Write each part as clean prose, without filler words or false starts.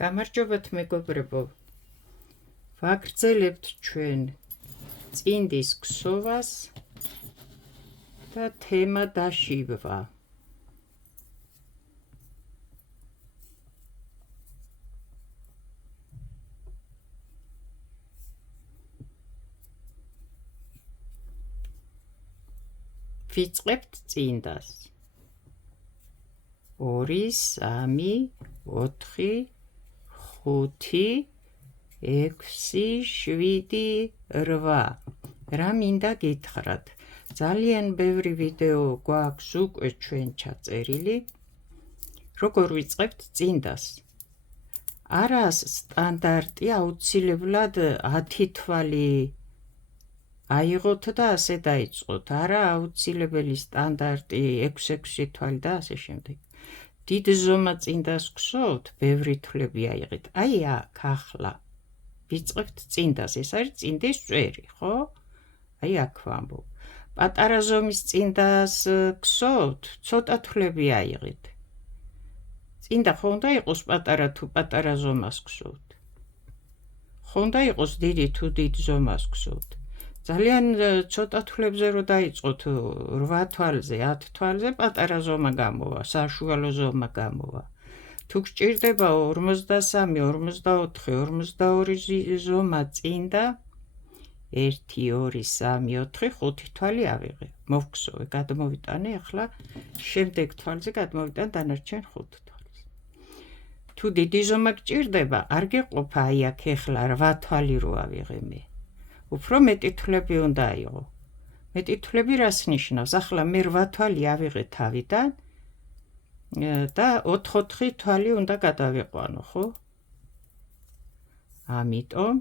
გამარჯობათ მეგობრებო, ვაგრძელებთ ჩვენ წინდის ქსოვას და თემა დაშივა. ვიწყებთ წინდას 2, 3, 4, 5, 6, 7, 8. რა მინდა გითხრათ? ძალიან ბევრი ვიდეო გვაქვს უკვე ჩვენ ჩაწერილი. როგორ ვიწყებთ წინდას? არას სტანდარტი აუცილებლად 10 თვალი აიღოთ და ასე დაიწყოთ. არა აუცილებელი სტანდარტი 6 თვალი და ასე შემდეგ. დიდ ზომა წინდას გსოვთ, ბევრი თვლები აიღეთ. აი აქ ახლა ვიწყებთ წინდას, ეს არის წინდის წვერი, ხო? აი აქ ვამბობ. პატარა ზომის წინდას გსოვთ, ცოტა თვლები აიღეთ. წინდა ხო უნდა იყოს პატარა თუ პატარა ზომას გსოვთ? ხო უნდა იყოს დიდი თუ დიდ ზომას გსოვთ? ძალიან ცოტა თვლებზე რო დაიწყოთ 8 თვალზე, 10 თვალზე პატარა ზომა გამოვა, საშუალო ზომა გამოვა. თუ გჭირდება 53, 44, 42 ზომა წინდა 1, 2, 3, 4, 5 თვალი ავიღე. მოვგსოვე, გადმოვიტანე, ახლა შემდეგ თვალზე გადმოვიტან დანარჩენ 5 თვალს. თუ დიდი ზომა გჭირდება, არ გეყოფა აი აქ ახლა 8 თვალი რო ავიღე მე. უფრო მეტი თვლები უნდა აიღო. მეტი თვლები რას ნიშნავს? ახლა მე 8 თვალი ავიღე თავიდან და 4 თვალი უნდა გადავიყვანო, ხო? ამიტომ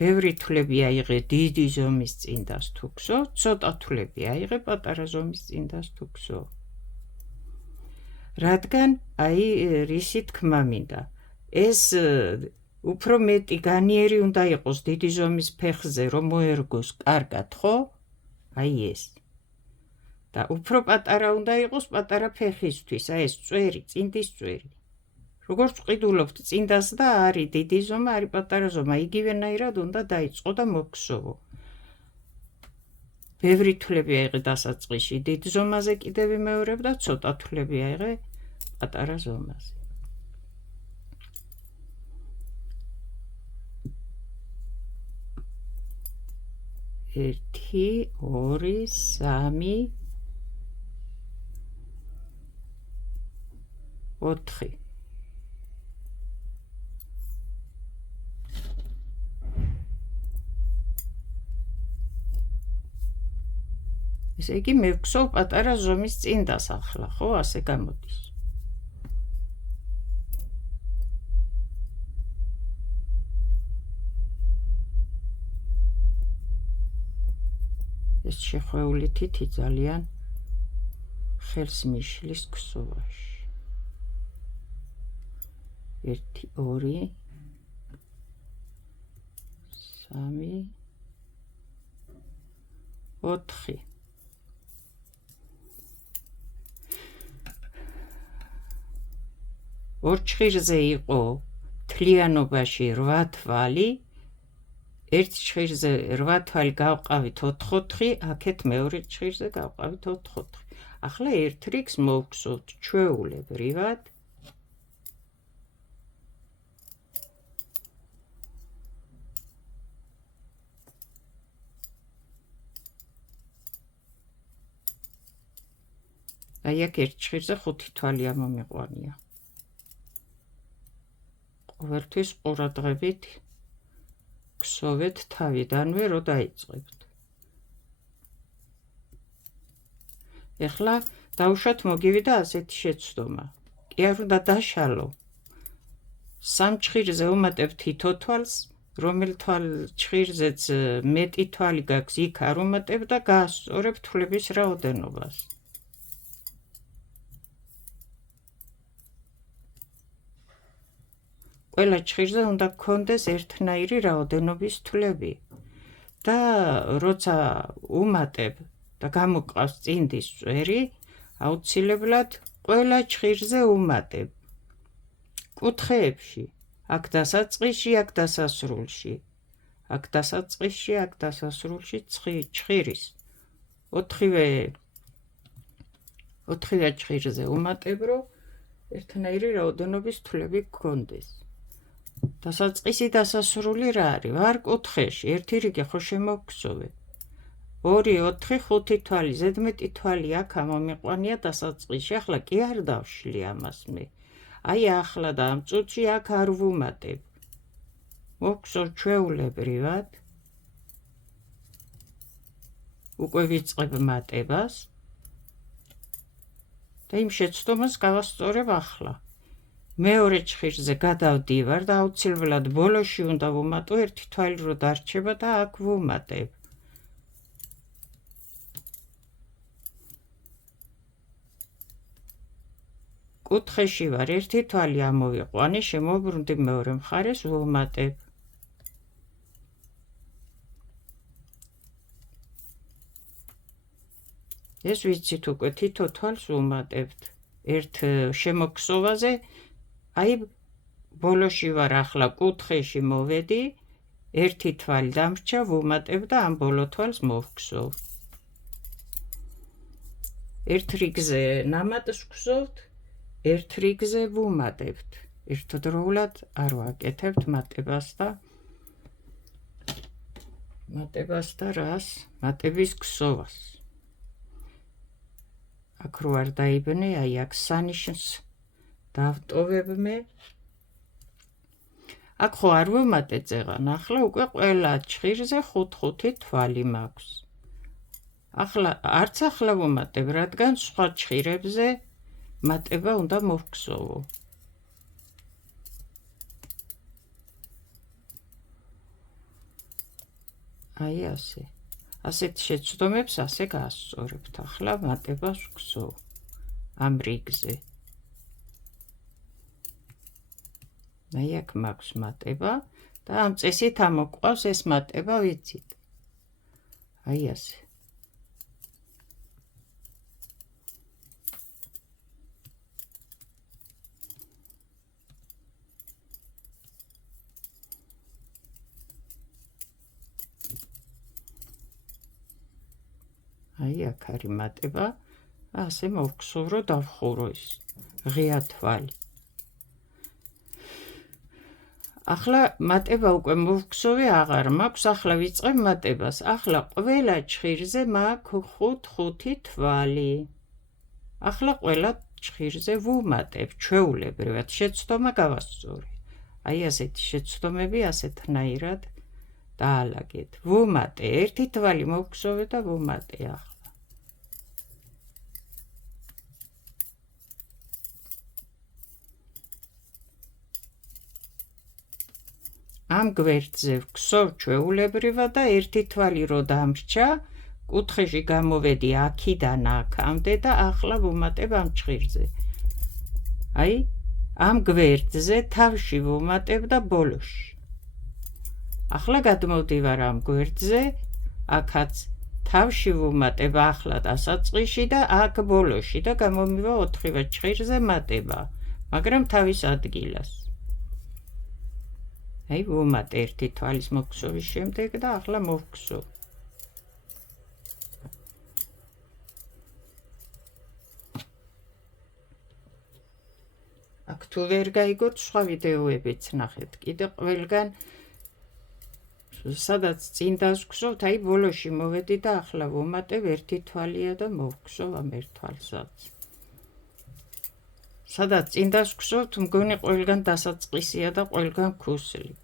ბევრი თვლები აიღე დიდი ზომის წინდას თუ გსოვთ, ცოტა თვლები აიღე პატარა ზომის წინდას თუ გსოვთ. რადგან აი რისი თქმა მინდა. ეს უფრო მეტი განიერი უნდა იყოს დიდი ზომის ფეხზე, რომ მოერგოს კარგად, ხო? აი ეს. და უფრო პატარა უნდა იყოს პატარა ფეხისთვის, აი ეს წვერი, წინდის წვერი. როგორც ვყიდულობთ წინდას და არის დიდი ზომა, არის პატარა ზომა, იგივენაირად უნდა დაიწყო და მოგხსოვო. ბევრი თვლები აიღე დასაწყისში დიდ ზომაზე კიდევ ვიმეორებ და ცოტა თვლები აიღე პატარა ზომაზე. ერთი, 2, 3, 4. ესე იგი მე ვგსოვ პატარა ზომის წინდას ახლა, ხო? ასე გამოდის. ეს შეხვეული თითი ძალიან ხელს მიშლის ქსოვაში. 1, 2, 3, 4. ორ ჭხირზე იყო თლიანობაში 8 თვალი. ერთ ჭხირზე 8 თვალი გავყავით 4-4, აქეთ მეორე ჭხირზე გავყავით 4-4. ახლა ერთ რიგს მოვგსოვთ ჩვეულებრივად. აი აქ ერთ ჭხირზე 5 თვალი ამომიყვანია. ყოველთვის ყურადღებით გსოვეთ თავიდანვე რო დაიწყებთ. ეხლა დავუშვათ მოგივიდა ასეთი შეცდომა. კი არ უნდა დაშალო. 3 ჭხირზე უმატებ თითო თვალს, რომელ ჭხირზეც მეტი თვალი გაქვს, იქ არ უმატებ და გაასწორებ თვლების რაოდენობას. ყველა ჭხირზე უნდა გქონდეს ერთნაირი რაოდენობის თვლები. და როცა უმატებ და გამოყავს წინდის წვერი, აუცილებლად ყველა ჭხირზე უმატებ. კუთხეებში, აქ დასაწყისში, აქ დასასრულში, აქ დასაწყისში, აქ დასასრულში ჩხირის ოთხივე ჩხირზე უმატებ, რომ ერთნაირი რაოდენობის თვლები გქონდეს. დასაწყისი დასასრული რა არის? ვარ კუთხეში, ერთი რიგი ხო შემოვგზოვე. 2, 4, 5 თვალი, ზედმეტი თვალი აქ ამომიყვანია დასაწყისში. ახლა კი არ დავშლი ამას მე. აი ახლა და ამ წუთში აქ არ ვუმატებ. მოვგზავ ჩვეულებრივად. უკვე ვიწყებ მატებას. და იმ შეცდომას გავასწორებ ახლა. მეორე ჩხირზე გადავდივარ და აუცილებლად ბოლოში უნდა ვუმატო, ერთი თვალი რო დარჩება და აქ ვუმატებ. კუთხეში ვარ, ერთი თვალი ამოვიყვანე, შემოვბრუნდი მეორე მხარეს, ვუმატებ. ეს ვიცით უკვე, თითო თვალს ვუმატებთ. ერთ შემოქსოვაზე, აი ბოლოში ვარ ახლა კუთხეში მოვედი, ერთი თვალი დამრჩა, ვუმატებ და ამ ბოლო თვალს მოვგზოვ. ერთ რიგზე ნამატს ვგზოვთ, ერთ რიგზე ვუმატებთ. ერთდროულად არ ვაკეთებთ მატებას და რას? მატების გზოვას. აქ რო არ დაიბნე, აი აქ სანიშნს დავტოვებ მე. აქ ხო არ ვუმატე წეღან, ახლა უკვე ყველა ჩხირზე 5 თვალი მაქვს. არც ახლა ვუმატებ, რადგან სხვა ჩხირებზე მატება უნდა მოვგზოვო. აი ასე. ასეთ შეცდომებს ასე გაასწორებთ. ახლა მატებას ვგზოვ ამ რიგზე. აი აქ მაქვს მატება და ამ წესით ამოყვავს ეს მატება, ვიცით. აი ასე. აი აქ არის მატება, ასე მოვგზოვ, რომ დავხურო ის ღია თვალი. ახლა მატება უკვე მოვგზოვე აღარ მაქვს, ახლა ვიწყებ მატებას. ახლა ყველა ჩხირზე მაქვს 5 თვალი. ახლა ყველა ჩხირზე ვუმატებ, ჩვეულებრივად შეცდომა გავასწორე. აი ასეთი შეცდომები ასეთნაირად დაალაგეთ. ვუმატე, ერთი თვალი მოვგზოვე და ვუმატე ახლა. ამ გვერდზე ვგზოვ ჩვეულებრივად და ერთი თვალი რო დამრჩა, კუთხეში გამოვედი აქიდან აქამდე და ახლა ვუმატებ ამ ჩხირზე. აი, ამ გვერდზე თავში ვუმატებ და ბოლოში. ახლა გადმოვდივარ ამ გვერდზე, აქაც თავში ვუმატებ ახლა დასაწყისში და აქ ბოლოში და გამომივა 4 ჩხირზე მატება, მაგრამ თავის ადგილას. აი ვუმატე ერთი თვალის მოგზოვის შემდეგ და ახლა მოვგზოვ. აქ თუ ვერ გაიგოთ, სხვა ვიდეოებიც ნახეთ. კიდე ყველგან სადაც წინ დავსგზოვთ, აი ბოლოში მოვედი და ახლა ვუმატებ, ერთი თვალია და მოვგზოვ ამ ერთ თვალსაც. სადაც წინ დავსგზოვთ, მგონი ყველგან დასაწყისია და ყველგან ქუსლი.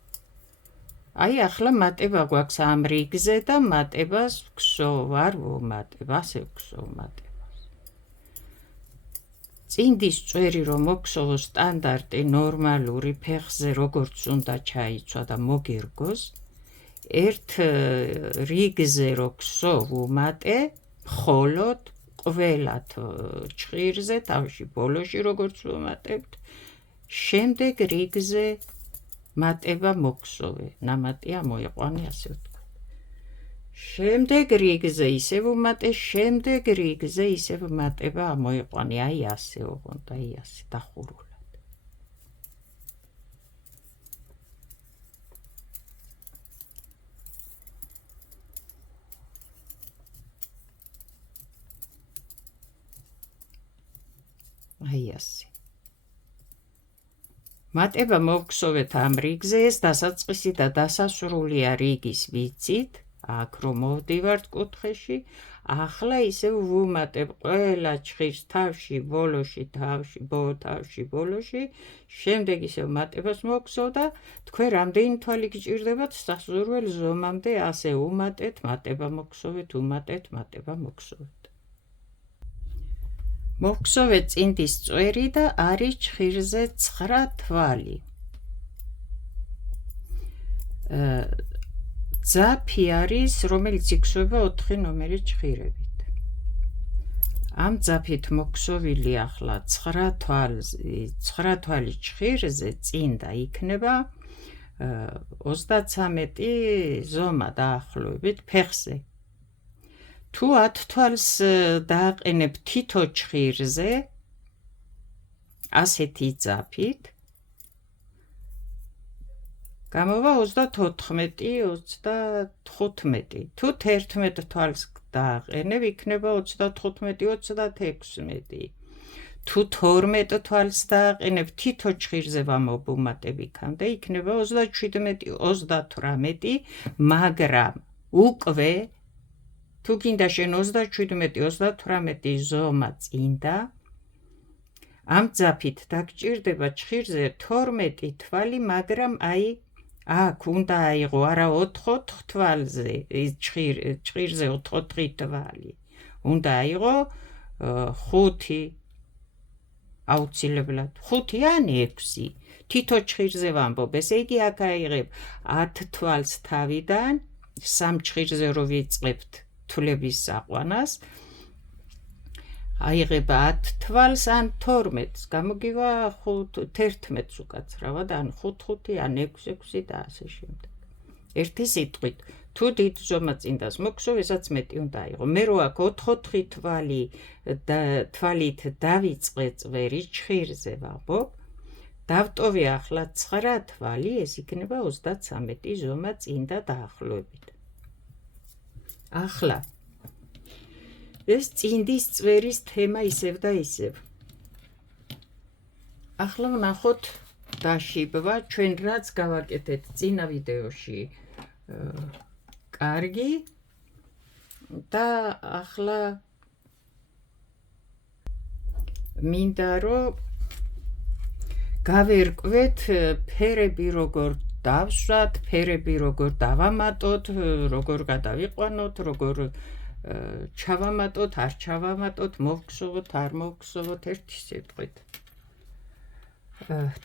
აი ახლა მატება გვაქვს ამ რიგზე და მატებას ვგზოვ, არ ვუმატებ, ასე ვგზოვ მატებას. წინდის წვერი რომ მოგსოვო სტანდარტი ნორმალური ფეხზე როგორც უნდა ჩაიცვა და მოგერგოს, ერთ რიგზე რო გსოვ ვუმატე, მხოლოდ ყველა ჩხირზე თავში ბოლოში როგორც ვუმატებთ, შემდეგ რიგზე მატება მოგსოვე, ნამატი ამოიყვანე, ასე ვთქვათ. შემდეგ რიგზე ისევ ვუმატე, შემდეგ რიგზე ისევ მატება ამოიყვანე, აი ასე ოღონდ, აი ასე დახურულად. აი ასე. მატება მოვგსოვეთ ამ რიგზე, ეს დასაწყისი და დასასრულია რიგის ვიცით, აქ რომ მოვდივართ კუთხეში, ახლა ისევ ვუმატებ ყველა ჭხირს თავში, ბოლოში, შემდეგ ისევ მატებას მოვგსოვ და თქვენ რამდენი თვალი გჭირდებათ სასურველ ზომამდე ასე უმატეთ, მატება მოგგსოვეთ, უმატეთ, მატება მოგგსოვეთ. მოვგსოვეთ წინდის წვერი და არის ჭხირზე 9 თვალი. ძაფი არის, რომელიც იქმნება 4 ნომერი ჭხირებით. ამ ძაფით მოგგსოვილი ახლა 9 თვალი ჭხირზე წინდა იქნება 33 ზომა დაახლოებით ფეხზე. თუ 10 თვალს დააყენებ თითო ჭხირზე ასეთი ძაფით, გამოვა 34-35. თუ 11 თვალს დააყენებ, იქნება 35-36. თუ 12 თვალს დააყენებ, თითო ჭხირზე ვამობუმატებ იქამდე, იქნება 27-38, მაგრამ უკვე თუ გინდა შენ 27-38 ზომა წინდა, ამ ძაფით დაგჭირდება ჭხირზე 12 თვალი, მაგრამ აი აქ უნდა აიღო არა 4 თვალზე, ჭხირზე 4 თვალი. უნდა აიღო 5 აუცილებლად 5 ან 6. თითო ჭხირზე ვამბობ, ესე იგი აქ აიღებ 10 თვალს თავიდან, 3 ჭხირზე რო ვიწყებთ თვლების საყვანას, აიღებ 10 თვალს ან 12-ს, გამოგივა 11-ს უკაცრავად, ან 5-5, ან 6-6 და ასე შემდეგ. ერთი სიტყვით, თუ დიდ ზომა წინდას მოგგსოვ, ესაც მეტი უნდა აიღო. მე რო აქ 4 თვალით დავიწყე წვერი ჭხირზე ვამბობ, დავტოვე ახლა 9 თვალი, ეს იქნება 33 ზომა წინდა დაახლოებით. ახლა ეს წინდის წვერის თემა ისევ და ისევ. ახლა ვნახოთ დაშიბვა, ჩვენ რაც გავაკეთეთ წინა ვიდეოში კარგი და ახლა მინდა რომ გავერკვეთ ფერები როგორ დავსვათ, ფერები როგორ დავამატოთ, როგორ გადავიყვანოთ, როგორ ჩავამატოთ, არ ჩავამატოთ, მოვგსოვოთ, არ მოვგსოვოთ, ერთი სიტყვით.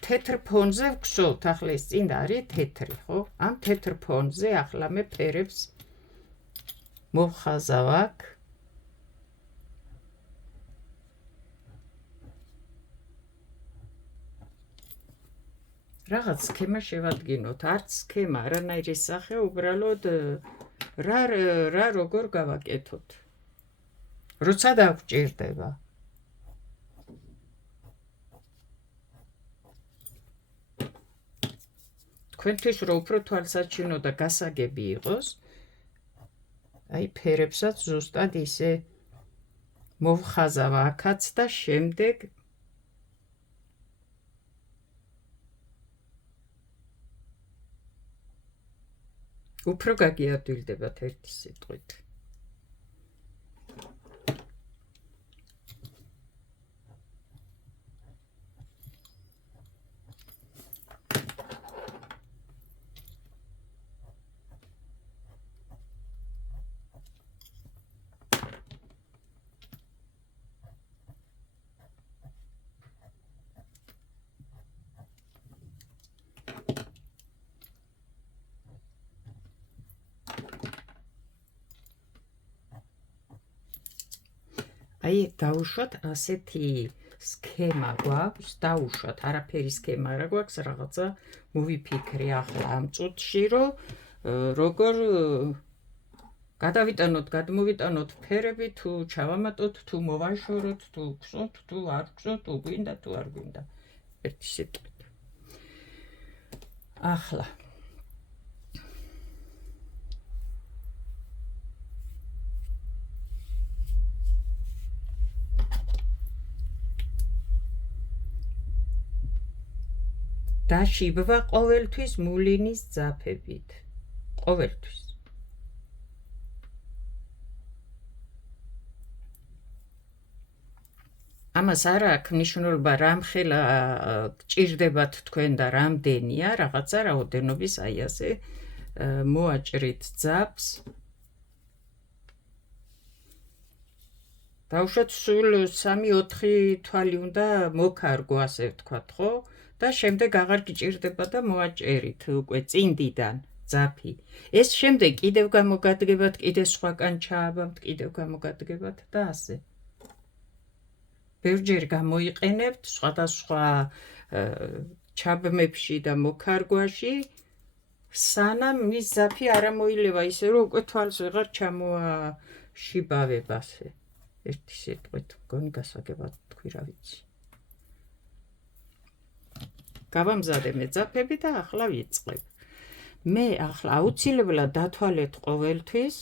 თეთრ ფონზე ვგსოვთ, ახლა ეს წინ არის თეთრი, ხო? ამ თეთრ ფონზე ახლა მე ფერებს მოვხაზავ აქ. რაღაც სქემა შევადგინოთ, არც სქემა, არანაირი სახე, უბრალოდ რა როგორ გავაკეთოთ. როცა დაგვჭირდება. თქვენთვის რო უფრო თვალსაჩინო და გასაგები იყოს, აი ფერებსაც ზუსტად ისე მოვხაზავ აქაც და შემდეგ უფრო გაგიადვილდებათ ერთი სიტყვით. აი დავუშვათ ასეთი სქემა გვაქვს, დავუშვათ, არაფერი სქემა არა გვაქვს, რაღაცა მოვიფიქრე ახლა ამ წუთში, რომ როგორ გადავიტანოთ, გადმოვიტანოთ ფერები, თუ ჩავამატოთ, თუ მოვაშოროთ, თუ გსოთ, თუ არ გსოთ, თუ გვინდა, თუ არ გვინდა. ერთი სიტყვით. ახლა დაშიბვა ყოველთვის მულინის ძაფებით. ყოველთვის. ამას არ აქვს მნიშვნელობა რამხელა გჭირდებათ თქვენ და რამდენია, რაღაცა რაოდენობის აი ასე მოაჭრით ძაფს. დავუშვათ სულ 3-4 თვალი უნდა მოკარგო, ასე ვთქვათ, ხო? და შემდეგ აღარ გჭირდება და მოაჭერით უკვე წინდიდან ძაფი. ეს შემდეგ კიდევ გამოგადგებათ, კიდევ სხვაკან ჩააბამთ, კიდევ გამოგადგებათ და ასე. ბევრჯერ გამოიყენებთ სხვადასხვა ჩაბმებში და მოკარგვაში, სანამ მის ძაფი არ ამოილევა, ისე რომ უკვე თვალს ვეღარ ჩამოაშიბავებ ასე. ერთი სიტყვით მგონი გასაგებად თქვი, რა ვიცი. გავამზადე მე ძაფები და ახლა ვიწყებ. მე ახლა აუცილებლად დათვალეთ ყოველთვის,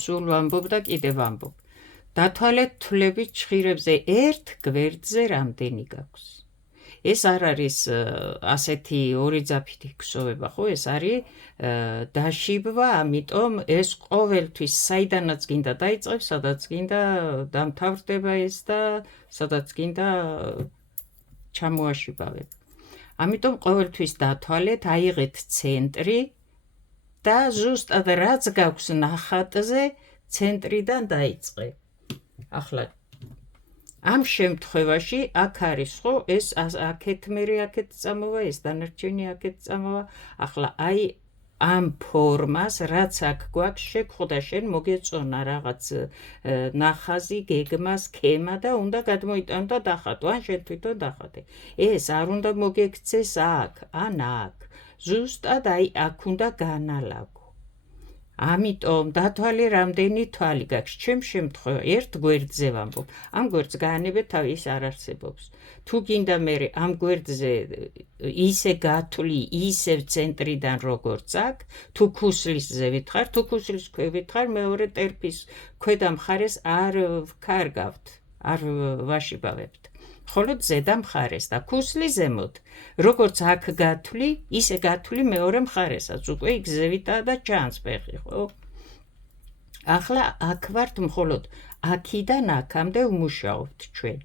სულ ვამბობ და კიდევ ვამბობ. დათვალეთ თვლებით ჭხირებზე ერთ გვერდზე რამდენი გაქვს. ეს არ არის ასეთი ორი ძაფითი ქსოვება, ხო? ეს არის დაშიბვა, ამიტომ ეს ყოველთვის საიდანაც გინდა დაიწყებს, სადაც გინდა დამთავრდება ეს და სადაც გინდა ჩამოაშიბავებ. ამიტომ ყოველთვის დათვალეთ, აიღეთ ცენტრი და ზუსტად რაც გაქვს ნახატზე ცენტრიდან დაიწყე. ახლა ამ შემთხვევაში აქ არის ხო ეს აქეთ მერე აქეთ წამოვა, ეს დანარჩენი აქეთ წამოვა. ახლა აი ამ ფორმას რაც აქ გვაქვს შეგხვდა, შენ მოგეწონა რაღაც ნახაზი, გეგმა, სქემა და უნდა გადმოიტანო და დახატო, ან შენ თვითონ დახატე. ეს არ უნდა მოგექცეს აქ, ან აქ. ზუსტად აი აქ უნდა განალაგო. ამიტომ დათვალე რამდენი თვალი გაქვს. ჩემ შემთხვევა ერთ გვერდზე ვამბობ. ამ გვერდს გაანებეთ, თავი ის არ არსებობს. თუ გინდა მე ამ გვერდზე ისე გათვლი, ისევ ცენტრიდან როგორც აქ, თუ ქუსლისზე ვითხარ, თუ ქუსლის ქვე ვითხარ, მეორე ტერფის ქვედა მხარეს არ ვქარგავთ, არ ვაშიბავებთ. ხოლო ზედა მხარეს და ქუსლის ზემოთ, როგორც აქ გათვლი, ისე გათვლი მეორე მხარესაც, უკვე იქ ზევითაა და ჩანს ფეხი, ხო? ახლა აქ ვართ მხოლოდ აქიდან აქამდე ვმუშაობთ ჩვენ.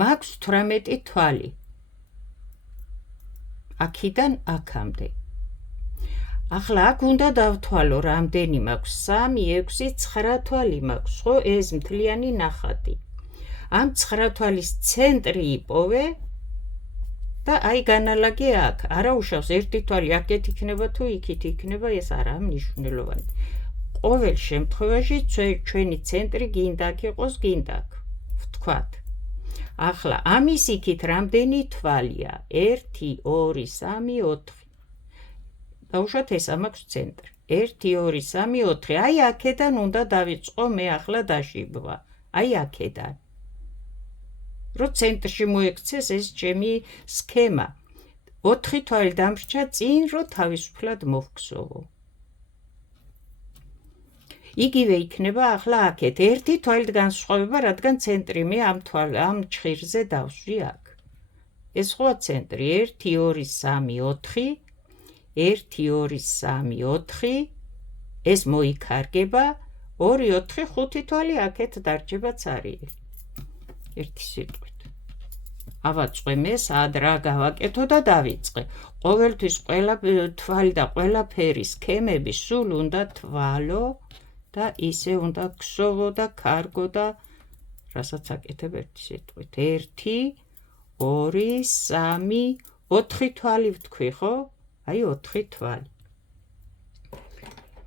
მაქვს 18 თვალი. აქიდან აქამდე. ახლა აქ უნდა დავთვალო რამდენი მაქვს, 3, 6, 9 თვალი მაქვს, ხო? ეს მთლიანი ნახატი. ამ 9 თვალის ცენტრი იპოვე და აი განალაგე აქ. არა უშავს ერთი თვალი აქეთ იქნება თუ იქით იქნება, ეს არაა მნიშვნელოვანი. ყოველ შემთხვევაში ჩვენი ცენტრი გინდა აქ იყოს, გინდა აქ ვთქვათ. ახლა ამის იქით რამდენი თვალია? 1, 2, 3, 4. დაუშვათ ეს მაქვს ცენტრი. 1, 2, 3, 4. აი აქედან უნდა დავიწყო მე ახლა დაშიბვა. აი აქედან. რო ცენტრში მოექცეს ეს ჩემი სქემა. 4 თვალი დამრჩა წინ, რო თავისუფლად მოვგზოვო. იგივე იქნება ახლა აქეთ. ერთი თვალით განსხვავება, რადგან ცენტრი მე ამ ჭხირზე დავსვი აქ. ეს ხოა ცენტრი 1, 2, 3, 4. 1, 2, 3, 4. ეს მოიქარგება. 2, 4, 5 თვალი აქეთ დარჩებაც არის. ერთი სიტყვით. ავაწყე მე სად რა გავაკეთო და დავიწყე. ყოველთვის ყველა თვალი და ყველა ფერი სქემები სულ უნდა თვალო და ისე უნდა ქსოვო და კარგო და რასაც აკეთებ ერთი სიტყვით. 1, 2, 3, 4 თვალი ვთქვი, ხო? აი 4 თვალი.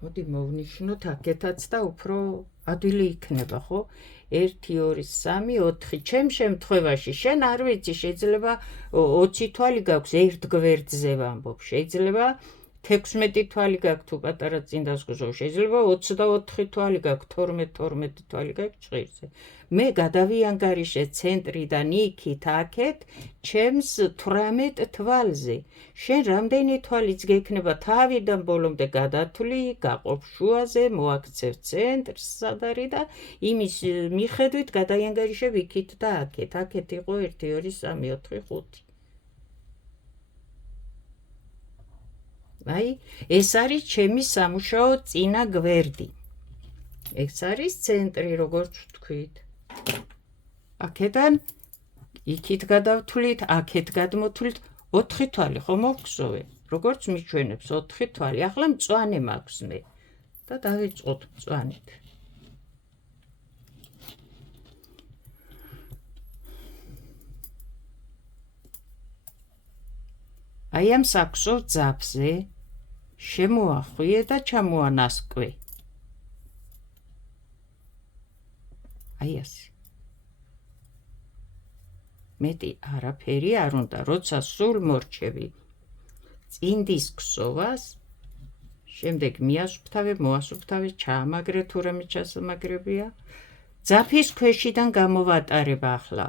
მოდი მოვნიშნოთ აქეთაც და უფრო ადვილი იქნება, ხო? 1, 2, 3, 4. ჩემ შემთხვევაში შენ არ ვიცი, შეიძლება 20 თვალი გაქვს ერთ გვერდზე ვამბობ, შეიძლება 16 თვალი გაქვს თუ პატარა წინ დასგზო, შეიძლება 24 თვალი გაქვს, 12 თვალი გაქვს ჭყირზე. მე გადავიანგარიშე ცენტრიდან იქით აქეთ ჩემს 18 თვალზე შენ რამდენი თვალიც გექნება თავიდან ბოლომდე გადათვლი გაყოფ შუაზე მოაქცევ ცენტრს სად არის და იმის მიხედვით გადაიანგარიშებ იქით და აქეთ იყო 1 2 3 4 5 აი ეს არის ჩემი სამუშაო წინა გვერდი ეს არის ცენტრი როგორც ვთქვით აქედან იქით გადავთვლით აქეთ გადმოთვლით 4 თვალი ხო მოგხსოვე როგორც მიჩვენებს 4 თვალი ახლა მწვანე მაქვს მე და დავიწყოთ მწვანით აი ამ საქსოვ ძაფზე შემოახვიე და ჩამოანასკვე აი ასე მეტი არაფერი არ უნდა როცა სულ მორჩები წინდის ქსოვას შემდეგ მიასუფთავე მოასუფთავე ჩაამაგრე თუ რამე ჩასამაგრებია ძაფის ქვეშიდან გამოვატარებ ახლა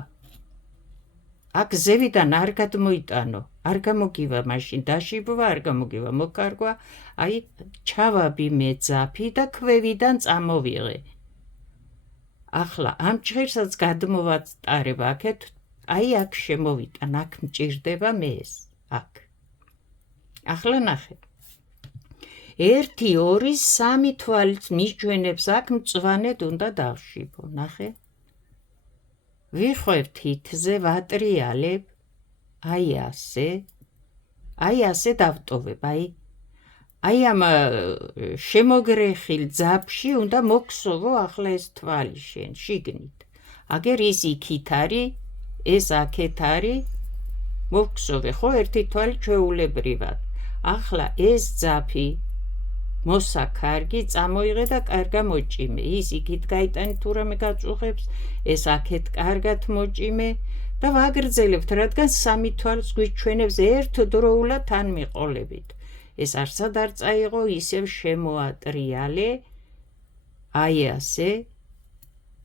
აქ ზევიდან არ გადმოიტანო არ გამოგივა მაშინ დაშიბვა არ გამოგივა მოკარგვა აი ჩავაბი მე ძაფი და ქვევიდან წამოვიღე ახლა ამ ჭირსაც გადმოვატარებ აქეთ აი აქ შემოვიტან აქ მჭირდება მე ეს აქ ახლა ნახე 1 2 3 თვალით მიჩვენებს აქ მწვანედ უნდა დავშიბო ნახე ვიხვევ თითზე ვატრიალებ აი ასე დავტოვებ აი ამ შემოგრეხილ ძაფში უნდა მოგხსოვო ახლა ეს თვალი შენ შიგნით აგერ ის იქით არის ეს აქეთ არის მოგხსოვე ხო ერთი თვალი ჩვეულებრივად ახლა ეს ძაფი მოსაქარგი წამოიღე და კარგა მოჭიმე ის იქით გაიტანი თუ რამე გაწუხებს ეს აქეთ კარგად მოჭიმე და ვაგრძელებთ რადგან 3 თვალს გვიჩვენებს ერთდროულად თან მიყოლებით ეს არსად არ წაიღო ისევ შემოატრიალე აი ასე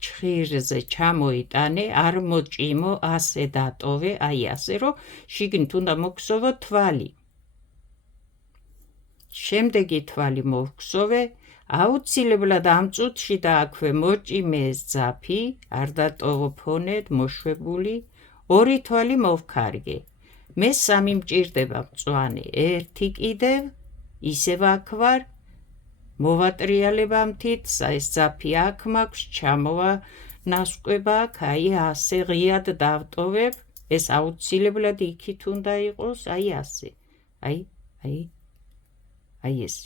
ჭირზე ჩამოიტანე არ მოჭიმო ასე დატოვე აი ასე რომ შიგნით უნდა მოგხსოვო თვალი შემდეგი თვალი მოგხსოვე აუცილებლად ამ წუთში და აქვე მოჭიმე ეს ძაფი არ დატოვო ფონეთ მოშვებული 2 თვალი მოვქარგე მე 3 მჭირდება მწვანე 1 კიდევ ისევ აქ ვარ მოვატრიალებ ამ თითს ეს ძაფი აქ მაქვს ჩამოვა ნასკვება აქ აი ასე ღიად დავტოვებ ეს აუცილებლად იქით უნდა იყოს აი ასე აი ეს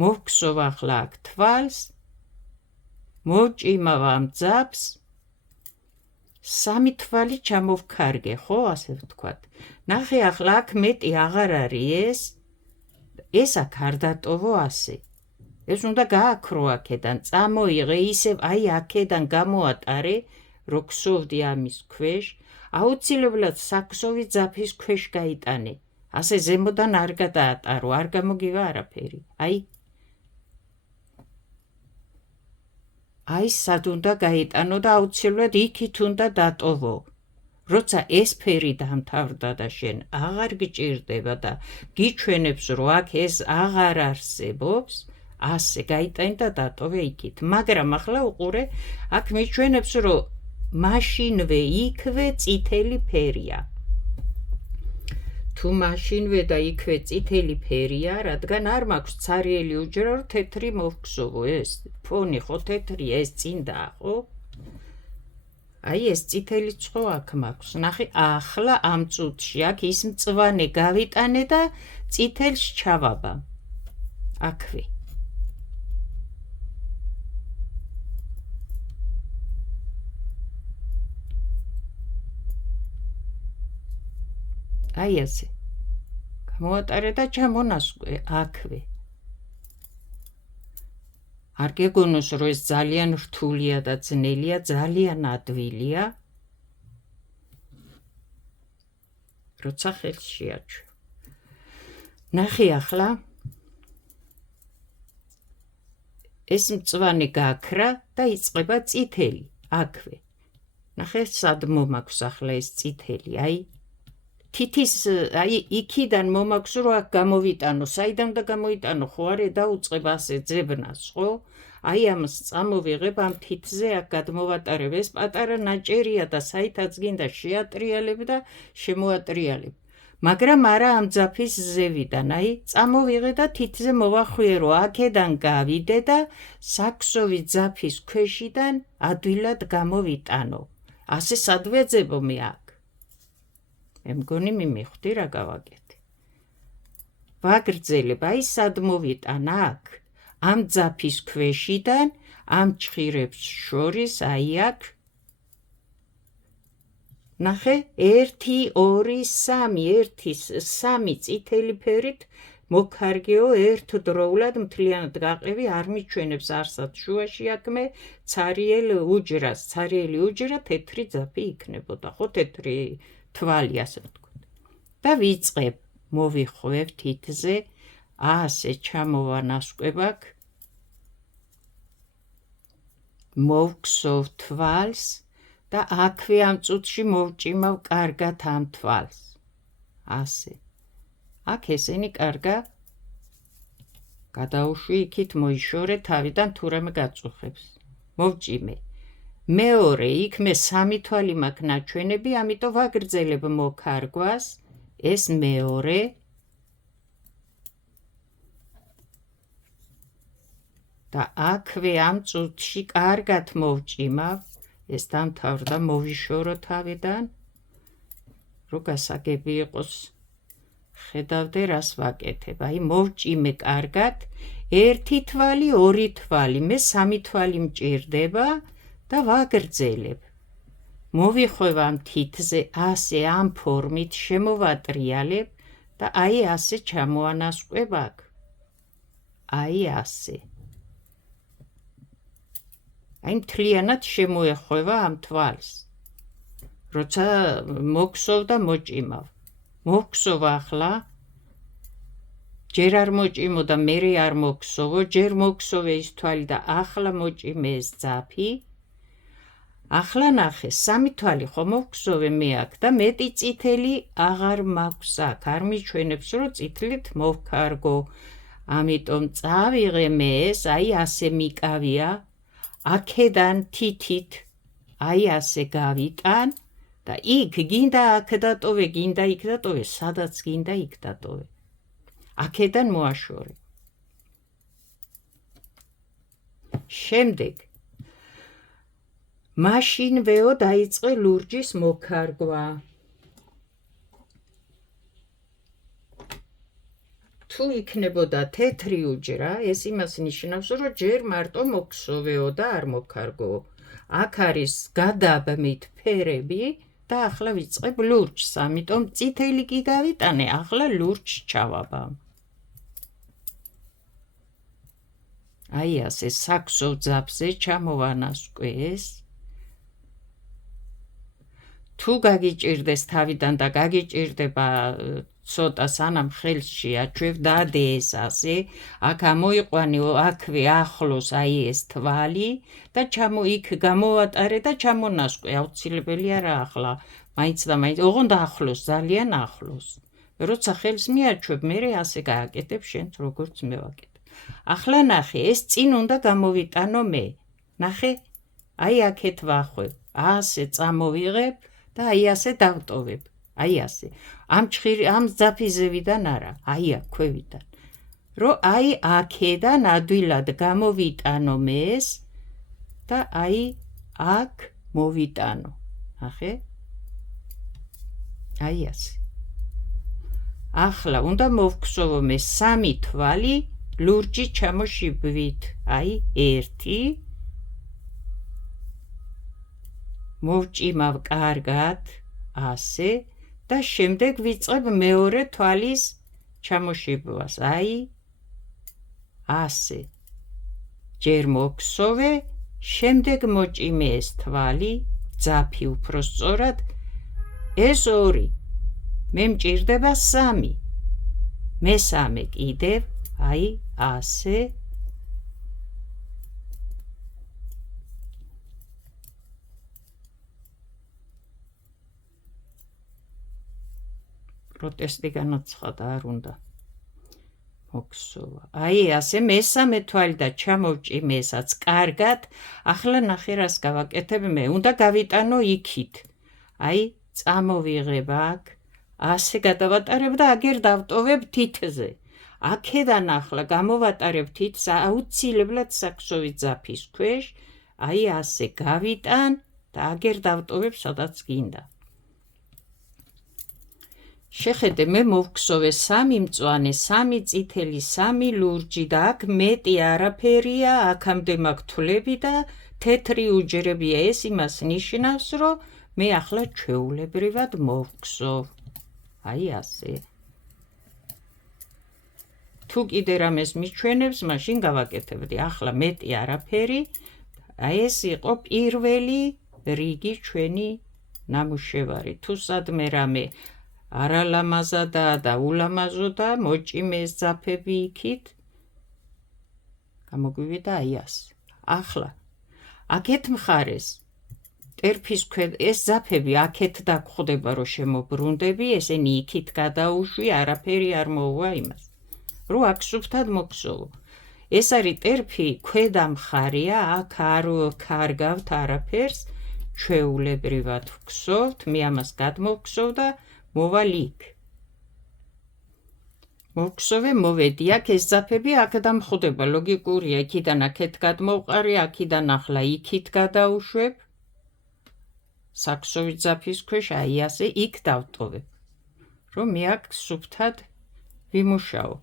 მოვხსოვ ახლა აქ თვალს მოჭიმავ ამ ძაფს 3 თვალი ჩამოვქარგე ხო ასე ვთქვათ ნახე ახლა აქ მეტი აღარ არის ეს აქ არ დატოვო ასე ეს უნდა გააქრო აქედან წამოიღე ისევ აი აქედან გამოატარე რო ქსოვდი ამის ქვეშ აუცილებლად საქსოვი ძაფის ქვეშ გაიტანე ასე ზემოდან არ გადაატარო არ გამოგივა არაფერი აი სად უნდა გაიტანო და აუცილებლად იქით უნდა დატოვო როცა ეს ფერი დამთავრდა და შენ აღარ გჭირდება და გიჩვენებს რომ აქ ეს აღარ არსებობს ასე გაიტანე და დატოვე იქით მაგრამ ახლა უყურე აქ მიჩვენებს რომ მაშინვე იქვე წითელი ფერია თუ მაშინვე და იქვე წითელი ფერია რადგან არ მაქვს ცარიელი უჯრა რომ თეთრი მოვხსოვო ეს ფონი ხო თეთრია ეს წინდა ხო აი ეს წითელი ცხო აქ მაქვს ნახე ახლა ამ წუთში აქ ის მწვანე გავიტანე და წითელს ჩავაბა აქვე აი ასე გამოვატარე და ჩამონასკვე აქვე არ გეგონოს რომ ეს ძალიან რთულია და ძნელია ძალიან ადვილია როცა ხელს შეაჩვევ ნახე ახლა ეს მწვანე გაქრა და იწყება წითელი აქვე. ნახე, სად მომაქვს ახლა ეს წითელი, აი თითის, აი იქიდან მომაქვს, რომ აქ გამოვიტანო, საიდან და გამოიტანო, ხო არა დაუწყებ ასე ძებნას, ხო? აი ამას წამოვიღებ ამ თითზე, აქ გადმოვატარებ, ეს პატარა ნაჭერია და საითაც გინდა შეატრიალებ და შემოატრიალებ. მაგრამ არა ამ ძაფის ზევიდან, აი წამოვიღე და თითზე მოვახვიერო, აქედან გავიდე და საქსოვი ძაფის ქვეშიდან ადვილად გამოვიტანო. ასე სად ვეძებო მე აქ? მე მგონი მიმიხვდი რა გავაკეთე. ვაგრძელებ, აი სად მოვიტან აქ, ამ ძაფის ქვეშიდან, ამ ჭხირებს შორის, აი აქ. ნახე, 1, 2, 3, 3 წითელი ფერით მოკარგეო ერთდროულად მთლიანად გაყევი, არ მიჩვენებს არსად შუაში აქ მე ცარიელი უჯრა თეთრი ძაფი იქნებოდა, ხო თეთრი თვალი ასე ვთქვათ. და ვიწყებ, მოვიხვევ თითზე, ასე ჩამოვანასკვებ აქ, მოვქსოვ თვალს და აქვე ამ წუთში მოვჭიმავ კარგად ამ თვალს. ასე. აქ ესენი კარგა გადაუშვი იქით მოიშორე თავიდან თუ რამე გაწუხებს. მოვჭიმე. მეორე, იქ მე 3 თვალი მაქვს ნაჩვენები, ამიტომ ვაგრძელებ მოკარგვას, ეს მეორე. და აქვე ამ წუთში კარგად მოვჭიმავ, ეს დამთავრდა, მოვიშორო თავიდან, რომ გასაგები იყოს. ხედავდე რას ვაკეთებ, აი მოვჭიმე კარგად, 1 თვალი, 2 თვალი, მე 3 თვალი მჭირდება და ვაგრძელებ. მოვიხვევ ამ თითზე, ასე ამ ფორმით შემოვატრიალებ და აი ასე ჩამოვანასკვებ აქ. აი ასე. აი მთლიანად შემოეხვევა ამ თვალს. როცა მოგსოვ და მოჭიმავ. მოგსოვ ახლა, ჯერ არ მოჭიმო და მერე არ მოგსოვო, ჯერ მოგსოვე ის თვალი და ახლა მოჭიმე ეს ძაფი. ახლა ნახე, 3 თვალი ხო მოგსოვე მე აქ და მეტი წითელი აღარ მაქვს აქ, არ მიჩვენებს, რომ წითლით მოვქარგო. ამიტომ წავიღე მე ეს, აი ასე მიკავია, აქედან თითით, აი ასე გავიტან და იქ გინდა აქ დატოვე, გინდა იქ დატოვე, სადაც გინდა იქ დატოვე. აქედან მოაშორე. შემდეგ მაშინვეო დაიწყე ლურჯის მოკარგვა. თუ იქნებოდა თეთრი უჯრა, ეს იმას ნიშნავს, რომ ჯერ მარტო მოგსოვეო და არ მოკარგო. აქ არის გადაბმით ფერები და ახლა ვიწყებ ლურჯს, ამიტომ წითელი კი გავიტანე, ახლა ლურჯს ჩავაბამ. აი ასე საქსოვ ძაფზე ჩამოვანასკვე ეს. თუ გაგიჭირდეს თავიდან და გაგიჭირდება ცოტა სანამ ხელში აჩვევ, დადე ეს ასე, აქ ამოიყვანე აქვე ახლოს აი ეს თვალი და იქ გამოვატარე და ჩამონასკვე, აუცილებელი არა ახლა, მაინც და მაინც, ოღონდ ახლოს, ძალიან ახლოს. როცა ხელს მიაჩვევ, მერე ასე გააკეთებ შენც როგორც მე ვაკეთებ. ახლა ნახე, ეს წინ უნდა გამოვიტანო მე. ნახე, აი აქეთ ვახვევ, ასე წამოვიღებ და აი ასე დავტოვებ. აი ასე. ამ ძაფიზევიდან არა, აი აქ ქვევიდან. რომ აი აქედან ადვილად გამოვიტანო მე ეს და აი აქ მოვიტანო. ნახე? აი ასე. ახლა უნდა მოვქსოვო მე 3 თვალი ლურჯი ჩამოშიბვით. აი 1. მოვჭიმავ კარგად, ასე და შემდეგ ვიწყებ მეორე თვალის ჩამოშიბვას. აი ასე. ჯერ მოვქსოვე, შემდეგ მოჭიმე ეს თვალი, ძაფი უფრო სწორად, ეს 2. მე მჭირდება 3. მესამე კიდევ, აი ასე. პროტესტი განაცხადა, არ უნდა მოგსოვა. აი ასე მესამე თვალი და ჩამოვჭი მესაც კარგად. ახლა ნახე რას გავაკეთებ მე. უნდა გავიტანო იქით. აი წამოვიღებ აქ, ასე გადავატარებ და აგერ დავტოვებ თითზე. აქედან ახლა გამოვატარებ თითს აუცილებლად საქსოვით ძაფის ქვეშ. აი ასე გავიტან და აგერ დავტოვებ სადაც გინდა. შეხედე მე მოვქსოვე 3 მწვანე, 3 წითელი, 3 ლურჯი და აქ მეტი არაფერია, აქამდე მაქვს თვლები და თეთრი უჯრებია. ეს იმას ნიშნავს, რომ მე ახლა ჩვეულებრივად მოვქსოვ. აი ასე. თუ კიდე რამეს მიჩვენებს, მაშინ გავაკეთებდი. ახლა მეტი არაფერი. აი ეს იყო პირველი რიგი ჩვენი ნამუშევარი. თუ სადმე რამე არალამაზადაა და ულამაზოდა, მოჭიმე ეს ძაფები იქით. გამოგვივიდა აი ასე. ახლა აქეთ მხარეს ტერფის ქვედ ეს ძაფები აქეთ დაგხვდება, რომ შემობრუნდები, ესენი იქით გადაუშვი, არაფერი არ მოუვა იმას. რო აქ სუფთად მოგსოვო. ეს არის ტერფი, ქვედა მხარია, აქ არ კარგავთ არაფერს, ჩვეულებრივად ვქსოვთ, მე ამას გადმოვქსოვ და მოვალ იქ. მოვქსოვე, მოვედი აქ, ეს ძაფები აქ დამხვდება, ლოგიკურია, იქიდან აქეთ გადმოვყარი, აქიდან ახლა იქით გადაუშვებ. საქსოვით ძაფის ქვეშ, აი ასე, იქ დავტოვებ, რომ მე აქ სუფთად ვიმუშაო.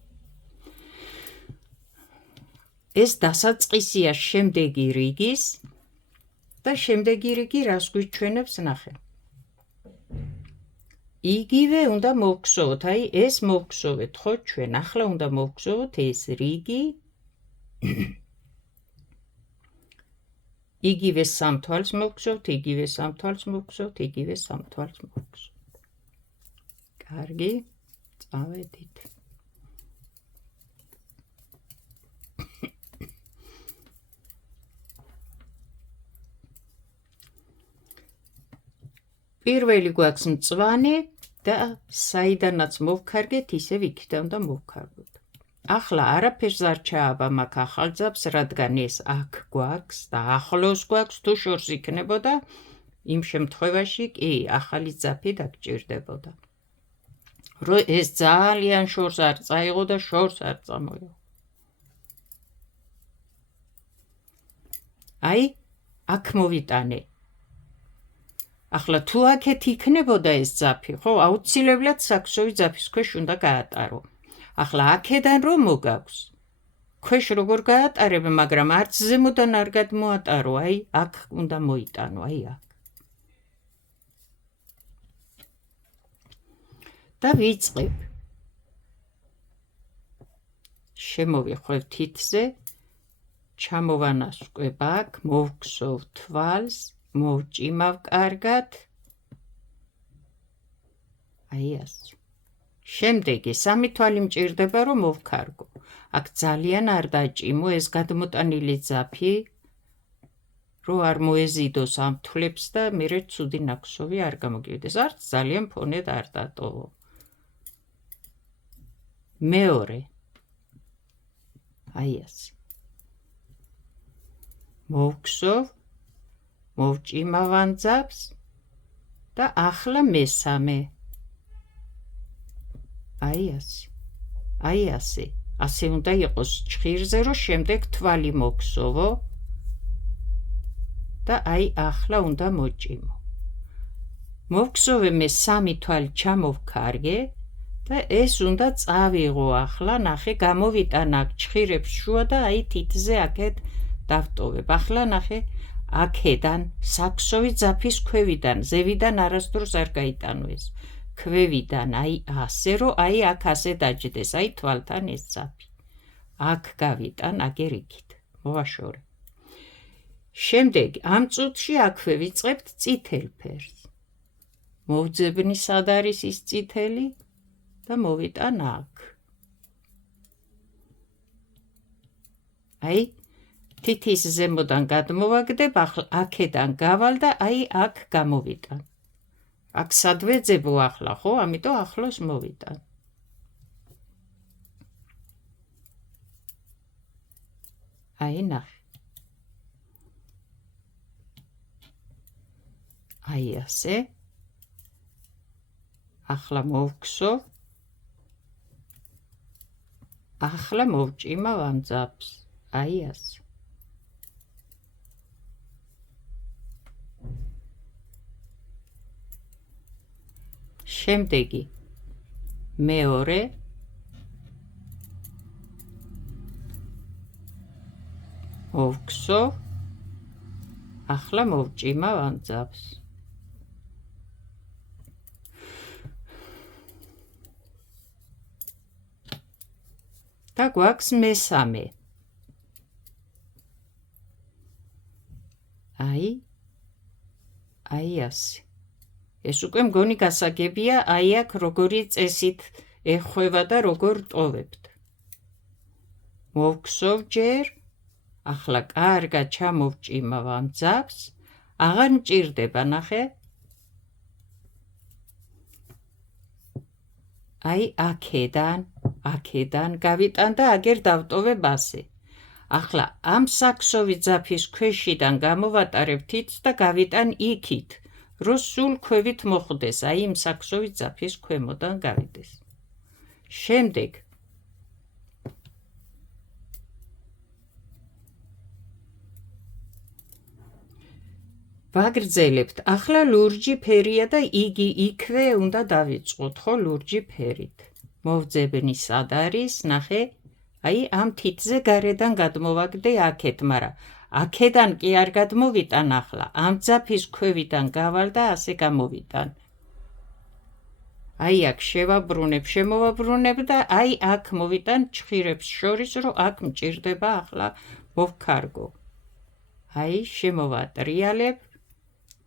ეს დასაწყისია შემდეგი რიგის და შემდეგი რიგი რას გვიჩვენებს ნახე. იგივე უნდა მოვქსოვოთ, აი ეს მოვქსოვეთ, ხო ჩვენ ახლა უნდა მოვქსოვოთ ეს რიგი. იგივე 3 თვალს მოვქსოვთ, იგივე 3 თვალს მოვქსოვთ, იგივე 3 თვალს მოვქსოვთ. კარგი, წავედით. პირველი გვაქვს მწვანე და საიდანაც მოვქარგეთ, ისევ იქიდან უნდა მოვქარგოთ. ახლა არაფერს არ ჩააბა მაგ ახალ ძაფს, რადგან ეს აქ გვაქვს და ახლოს გვაქვს, თუ შორს იქნებოდა, იმ შემთხვევაში კი ახალი ძაფი დაგჭირდებოდა. რომ ეს ძალიან შორს არ წაიღო და შორს არ წამოიღო. აი, აქ მოვიტანე. ახლა თუ აქეთ იქნებოდა ეს ძაფი, ხო, აუცილებლად საქსოვი ძაფის ქვეშ უნდა გაატარო. ახლა აქედან რომ მოგაქვს, ქვეშ როგორ გაატარებ, მაგრამ არც ზემოდან არ გადმოატარო, აი, აქ უნდა მოიტანო, აი აქ. და ვიწყებ. შემოვიხვევ თითზე, ჩამოვანასკვებ აქ, მოვქსოვ თვალს, მოვჭიმავ კარგად. აი ასე. შემდეგი 3 თვალი მჭირდება, რომ მოვქარგო. აქ ძალიან არ დაჭიმო ეს გადმოტანილი ძაფი, რომ არ მოეზიდოს ამ თვლებს და მერე ცუდი ნაქსოვი არ გამოგივიდეს. არც ძალიან ფონედ არ დატოვო. მეორე. აი ასე. მოვქსოვ, მოვჭიმავ ამ ძაფს და ახლა მესამე. აი ასე. აი ასე. ასე უნდა იყოს ჭხირზე, რომ შემდეგ თვალი მოგსოვო და აი ახლა უნდა მოჭიმო. მოვქსოვე მე 3 თვალი ჩამოვქარგე და ეს უნდა წავიღო ახლა, ნახე, გამოვიტანა აქ ჭხირებს შუა და აი თითზე აქეთ დავტოვებ. ახლა ნახე, აქედან საქსოვი ძაფის ქვევიდან, ზევიდან არასდროს არ გაიტანო ეს. ქვევიდან აი ასე, რომ აი აქ ასე დაჯდეს, აი თვალთან ეს ძაფი. აქ გავიტან, აგერ იქით, მოვაშორე. შემდეგ ამ წუთში აქვე ვიწყებთ წითელ ფერს. მოვძებნი სად არის ის წითელი და მოვიტან აქ. აი, თითის ზემოდან გადმოვაგდებ, ახლა აქედან გავალ და აი აქ გამოვიტან. აქ სადვეძებო ახლა, ხო? ამიტომ ახლოს მოვიტან. აი ნახე. აი ასე. ახლა მოვქსო. ახლა მოვჭიმავ ამ ძაფს. აი ასე. შემდეგი მეორე მოვქსო. ახლა მოვჭიმავ ამ ძაფს. და გვაქვს მესამე. აი ასე. ეს უკვე მგონი გასაგებია, აი აქ როგორი წესით ეხვევა და როგორ ტოვებთ. მოვქსოვ ჯერ, ახლა კარგად ჩამოვჭიმავ ამ ძაფს, აღარ მჭირდება, ნახე. აი აქედან გავიტან და აგერ დავტოვებ ასე. ახლა ამ საქსოვი ძაფის ქვეშიდან გამოვატარებ თითს და გავიტან იქით, რომ სულ ქვევით მოხვდეს, აი იმ საქსოვი ძაფის ქვემოდან გავიდეს. შემდეგ ვაგრძელებთ. ახლა ლურჯი ფერია და იგი იქვე უნდა დავიწყოთ, ხო, ლურჯი ფერით. მოვძებნი სად არის, ნახე, აი ამ თითზე გარედან გადმოვაგდე აქეთ, მაგრამ აქედან კი არ გადმოვიტან ახლა, ამ ძაფის ქვევიდან გავალ და ასე გამოვიტან. აი აქ შემოვაბრუნებ და აი აქ მოვიტან ჩხირებს შორის, რომ აქ მჭირდება ახლა მოვქარგო. აი შემოვატრიალებ,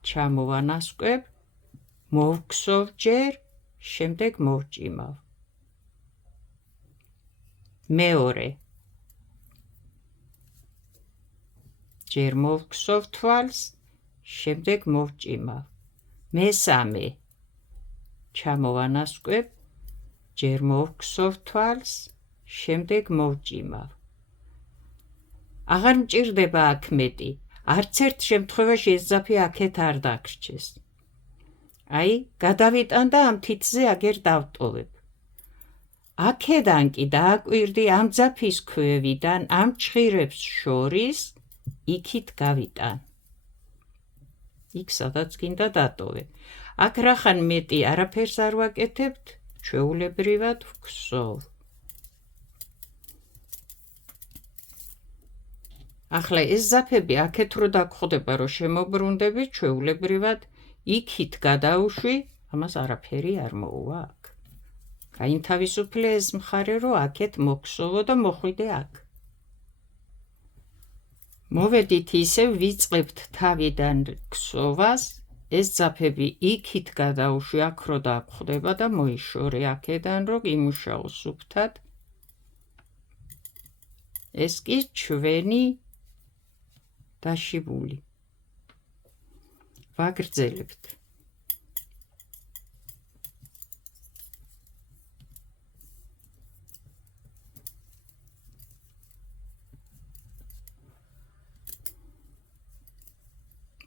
ჩამოვანასკვებ, მოვქსოვ ჯერ, შემდეგ მოვჭიმავ. მეორე ჯერ მოვქსოვ თვალს, შემდეგ მოვჭიმავ. მესამე ჩამოვანასკვებ, ჯერ მოვქსოვ თვალს, შემდეგ მოვჭიმავ. აღარ მჭირდება აქ მეტი, არც ერთ შემთხვევაში ეს ძაფი აქეთ არ დაგრჩეს. აი, გადავიტან და ამ თითზე აგერ დავტოვებ. აქედან კი დააკვირდი ამ ძაფის ქვევიდან, ამ ჩხირებს შორის, იქით გავიტან. იქ სადაც გინდა დატოვე. აქ რახან მეტი არაფერს არ ვაკეთებთ, ჩვეულებრივად ვქსოვ. ახლა ეს ძაფები აქეთ რო დაგხვდება, რომ შემობრუნდები, ჩვეულებრივად იქით გადაუშვი, ამას არაფერი არ მოუვა აქ. გაინთავისუფლე ეს მხარე, რომ აქეთ მოქსოვო და მოხვიდე აქ. მოვედით ისევ ვიწყებთ თავიდან ქსოვას, ეს ძაფები იქით გადაუშვი, აქ რო დაგხვდება და მოიშორე აქედან, რომ იმუშაო სუფთად. ეს კი ჩვენი დაშიბული. ვაგრძელებთ.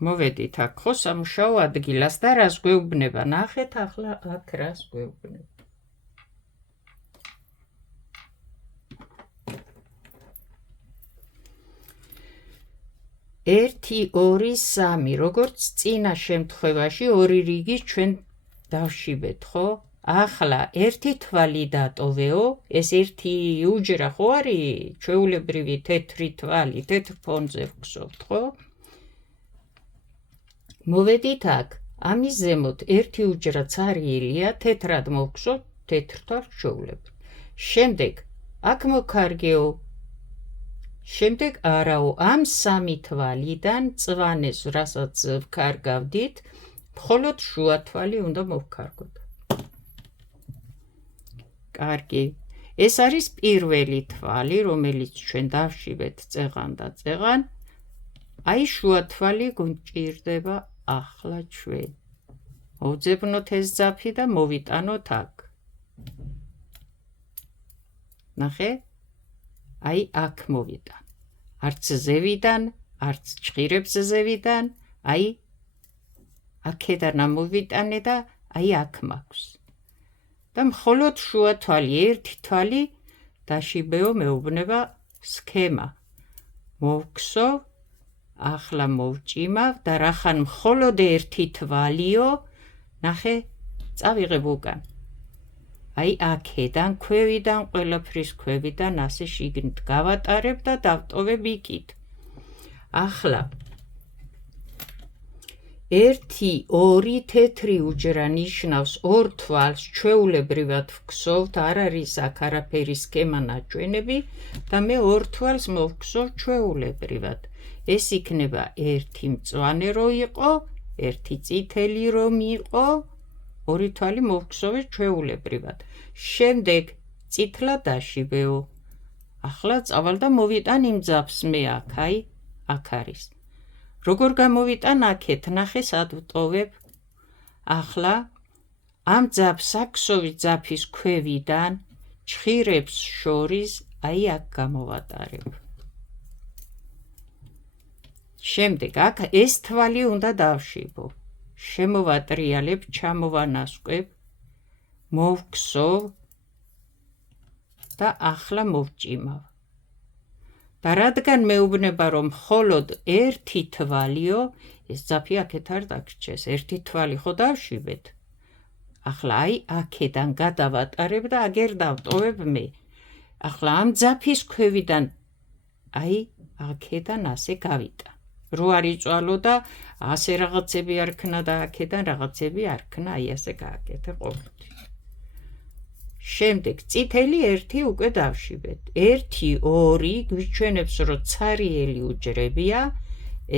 მოვედით აქ ხო სამუშაო ადგილას და რას გვეუბნება, ნახეთ ახლა აქ რას გვეუბნება. ერთი, ორი, სამი, როგორც წინა შემთხვევაში ორი რიგი ჩვენ დავშიბეთ, ხო? ახლა ერთი თვალი დატოვეო, ეს ერთი უჯრა ხო არის, ჩვეულებრივი თეთრი თვალი, თეთრ ფონზე ვგზავთ, ხო? მოვედით აქ, ამის ზემოთ ერთი უჯრა ცარიელია, თეთრად მოვგზავთ, თეთრ თვალს ჩვეულებრივ. შემდეგ აქ მოვქარგეო. შემდეგ არაო, ამ სამი თვალიდან წვანეს, რასაც ვქარგავდით, მხოლოდ შუა თვალი უნდა მოვქარგოთ. კარგი. ეს არის პირველი თვალი, რომელიც ჩვენ დავშივეთ წეღან და წეღან. აი შუა თვალი გვჭირდება ახლა ჩვენ. მოვძებნოთ ეს ძაფი და მოვიტანოთ აქ. ნახე? აი აქ მოვიტან. არც ზევიდან, არც ჭხირებს ზევიდან, აი აქედან ამოვიტანე და აი აქ მაქვს. და მხოლოდ შუა თვალი, ერთი თვალი დაშიბეო მეუბნება სქემა. მოვქსოვ, ახლა მოვჭიმავ და რახან მხოლოდ ერთი თვალიო, ნახე, წავიღებ უკან. აი აქედან, ქვევიდან, ყველაფრის ქვევიდან ასე შიგნით გავატარებ და დავტოვებ იქით. ახლა 1-2 თეთრი უჯრა ნიშნავს ორ თვალს ჩვეულებრივად ვქსოვთ, არ არის აქ არაფერი სქემა ნაჩვენები და მე ორ თვალს მოვქსოვ ჩვეულებრივად. ეს იქნება ერთი მწვანე რო იყო, ერთი წითელი რომ იყო, ორი თვალი მოვქსოვე ჩვეულებრივად. შემდეგ წითლა დაშიბეო. ახლა წავალ და მოვიტან იმ ძაფს მე აქ, აი, აქ არის. როგორ გამოვიტან აქეთ, ნახე სად ვტოვებ. ახლა ამ ძაფს აქსოვი ძაფის ქვევიდან ჭხირებს შორის აი აქ გამოვატარებ. შემდეგ აქ ეს თვალი უნდა დავშიბო. შემოვატრიალებ, ჩამოვანასკვებ, მოვქსოვ და ახლა მოვჭიმავ. და რადგან მეუბნება რომ მხოლოდ ერთი თვალიო, ეს ძაფი აქეთ არ დაგრჩეს, ერთი თვალი ხო დავშიბეთ. ახლა აი აქედან გადავატარებ და აგერ დავტოვებ მე. ახლა ამ ძაფის ქვევიდან აი აქედან ასე გავიტან. რო არ იწვალო და ასე რაღაცები არ ქნა და აქედან რაღაცები არ ქნა, აი ასე გააკეთე ყოველთვის. შემდეგ წითელი ერთი უკვე დავშიბეთ. 1-2 გვიჩვენებს რომ ცარიელი უჯრებია,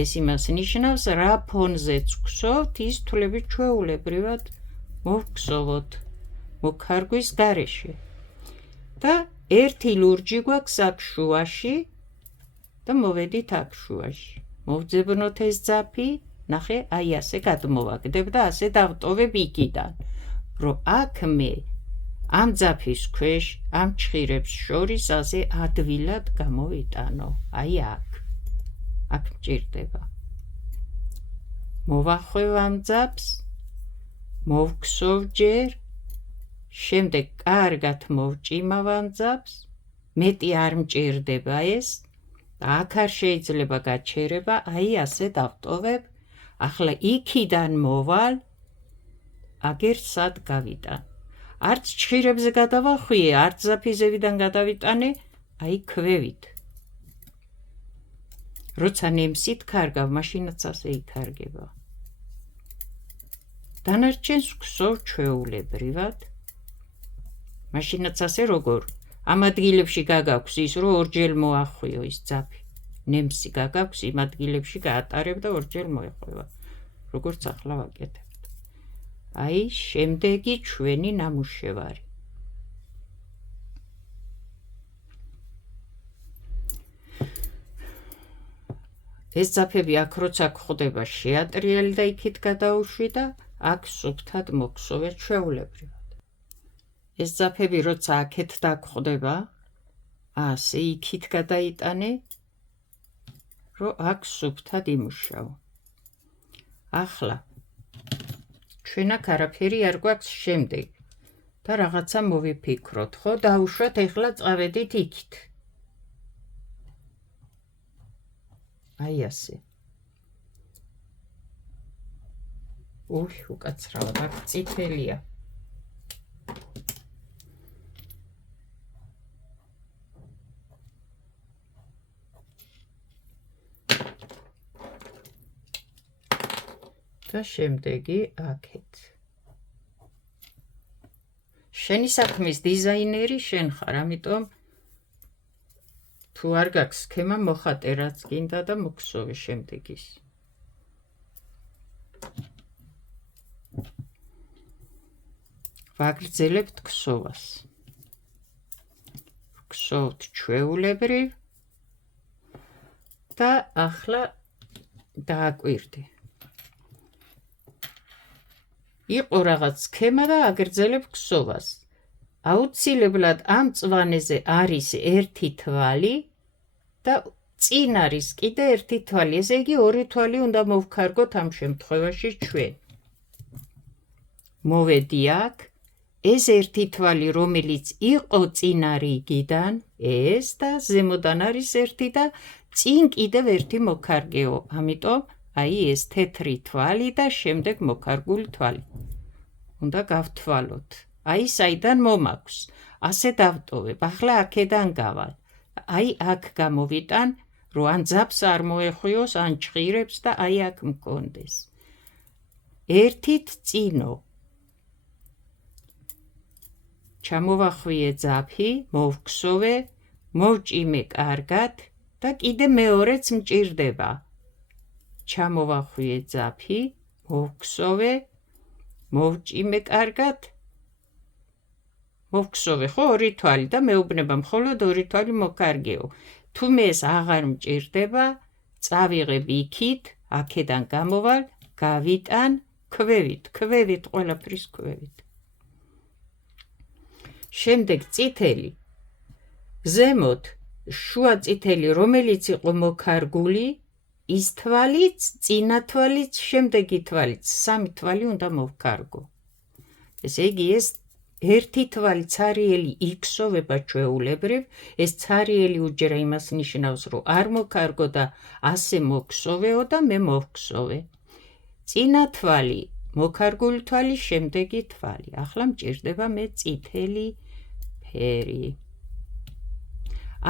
ეს იმას ნიშნავს რა ფონზეც ვქსოვთ, ის თვლები ჩვეულებრივად მოვქსოვოთ მოქარგვის გარეშე. და ერთი ლურჯი გვაქვს აქ შუაში და მოვედით აქ შუაში. მოვძებნოთ ეს ძაფი, ნახე, აი ასე გადმოვაგდებ და ასე დავტოვებ იქიდან, რომ აქ მე ამ ძაფის ქვეშ, ამ ჭხირებს შორის ასე ადვილად გამოვიტანო, აი აქ. აქ მჭირდება. მოვახვევ ამ ძაფს, მოვქსოვ ჯერ, შემდეგ კარგად მოვჭიმავ ამ ძაფს, მეტი არ მჭირდება ეს, აქ არ შეიძლება გაჩერება, აი ასე დავტოვებ, ახლა იქიდან მოვალ, აგერ სად გავიტან. არც ჭხირებზე გადავახვიე, არც ზაფიზებიდან გადავიტანე, აი ქვევით. როცა ნემსით ქარგავ, მაშინაც ასე იქარგება. დანარჩენს ვქსოვ ჩვეულებრივად, მაშინაც ასე როგორ, ამ ადგილებში გაგაქვს ის, რომ ორჯერ მოახვიო ის ძაფი. ნემსი გაგაქვს, იმ ადგილებში გაატარებ და ორჯერ მოეხვევა. როგორც ახლა ვაკეთებ. აი, შემდეგი ჩვენი ნამუშევარი. ეს ძაფები აქ როცა გვხვდება შეატრიალი და იქით გადაუშვი და აქ სუფთად მოგსოვე ჩვეულებრივად. ეს ძაფები როცა აქეთ დაგხვდება, ასე იქით გადაიტანე, რომ აქ სუფთად იმუშაო. ახლა ჩვენ აქ არაფერი არ გვაქვს შემდეგ და რაღაცა მოვიფიქროთ, ხო, დავუშვათ, ეხლა წავედით იქით. აი ასე. უკაცრავად, აქ წითელია. და შემდეგი აქეთ. შენი საქმის დიზაინერი შენ ხარ, ამიტომ თუ არ გაქვს სქემა, მოხატე რაც გინდა და მოგსოვე შემდეგის. ვაგრძელებთ ქსოვას. ვქსოვთ ჩვეულებრივ და ახლა დააკვირდი. იყო რაღაც სქემა და აგრძელებ ქსოვას. აუცილებლად ამ წვანეზე არის ერთი თვალი და წინ არის კიდე ერთი თვალი. ესე იგი, ორი თვალი უნდა მოვქარგოთ ამ შემთხვევაში ჩვენ. მოვედი აქ. ეს ერთი თვალი, რომელიც იყო წინა რიგიდან, ეს და ზემოდან არის ერთი და წინ კიდევ ერთი მოკარგეო. ამიტომ აი ეს თეთრი თვალი და შემდეგ მოკარგული თვალი. უნდა გავთვალოთ. აი საიდან მომაქვს. ასე დავტოვებ. ახლა აქედან გავალ. აი აქ გამოვიტან, რომ ან ძაბს არ მოეხვიოს, ან ჭირებს და აი აქ მქონდეს. ერთით წინო. ჩამოვახვიე ძაფი, მოვქსოვე, მოვჭიმე კარგად და კიდე მეორეც მჭირდება. ჩამოვახვიე ძაფი, მოვქსოვე, მოვჭიმე კარგად. მოვქსოვე ხო ორი თვალი და მეუბნება მხოლოდ ორი თვალი მოკარგეო. თუ მე ეს აღარ მჭირდება, წავიღებ იქით, აქედან გამოვალ, გავიტან ქვევით, ყველაფრის ქვევით. შემდეგ წითელი. ზემოთ შუა წითელი, რომელიც იყო მოკარგული, ის თვალიც, წინა თვალიც, შემდეგი თვალიც, სამი თვალი უნდა მოვქარგო. ესე იგი, ეს ერთი თვალი ცარიელი იქსოვება ჩვეულებრივ, ეს ცარიელი უჯერა იმას ნიშნავს, რომ არ მოკარგო და ასე მოქსოვეო და მე მოვქსოვე. წინა თვალი, მოკარგული თვალი, შემდეგი თვალი. ახლა მჭირდება მე წითელი ფერი.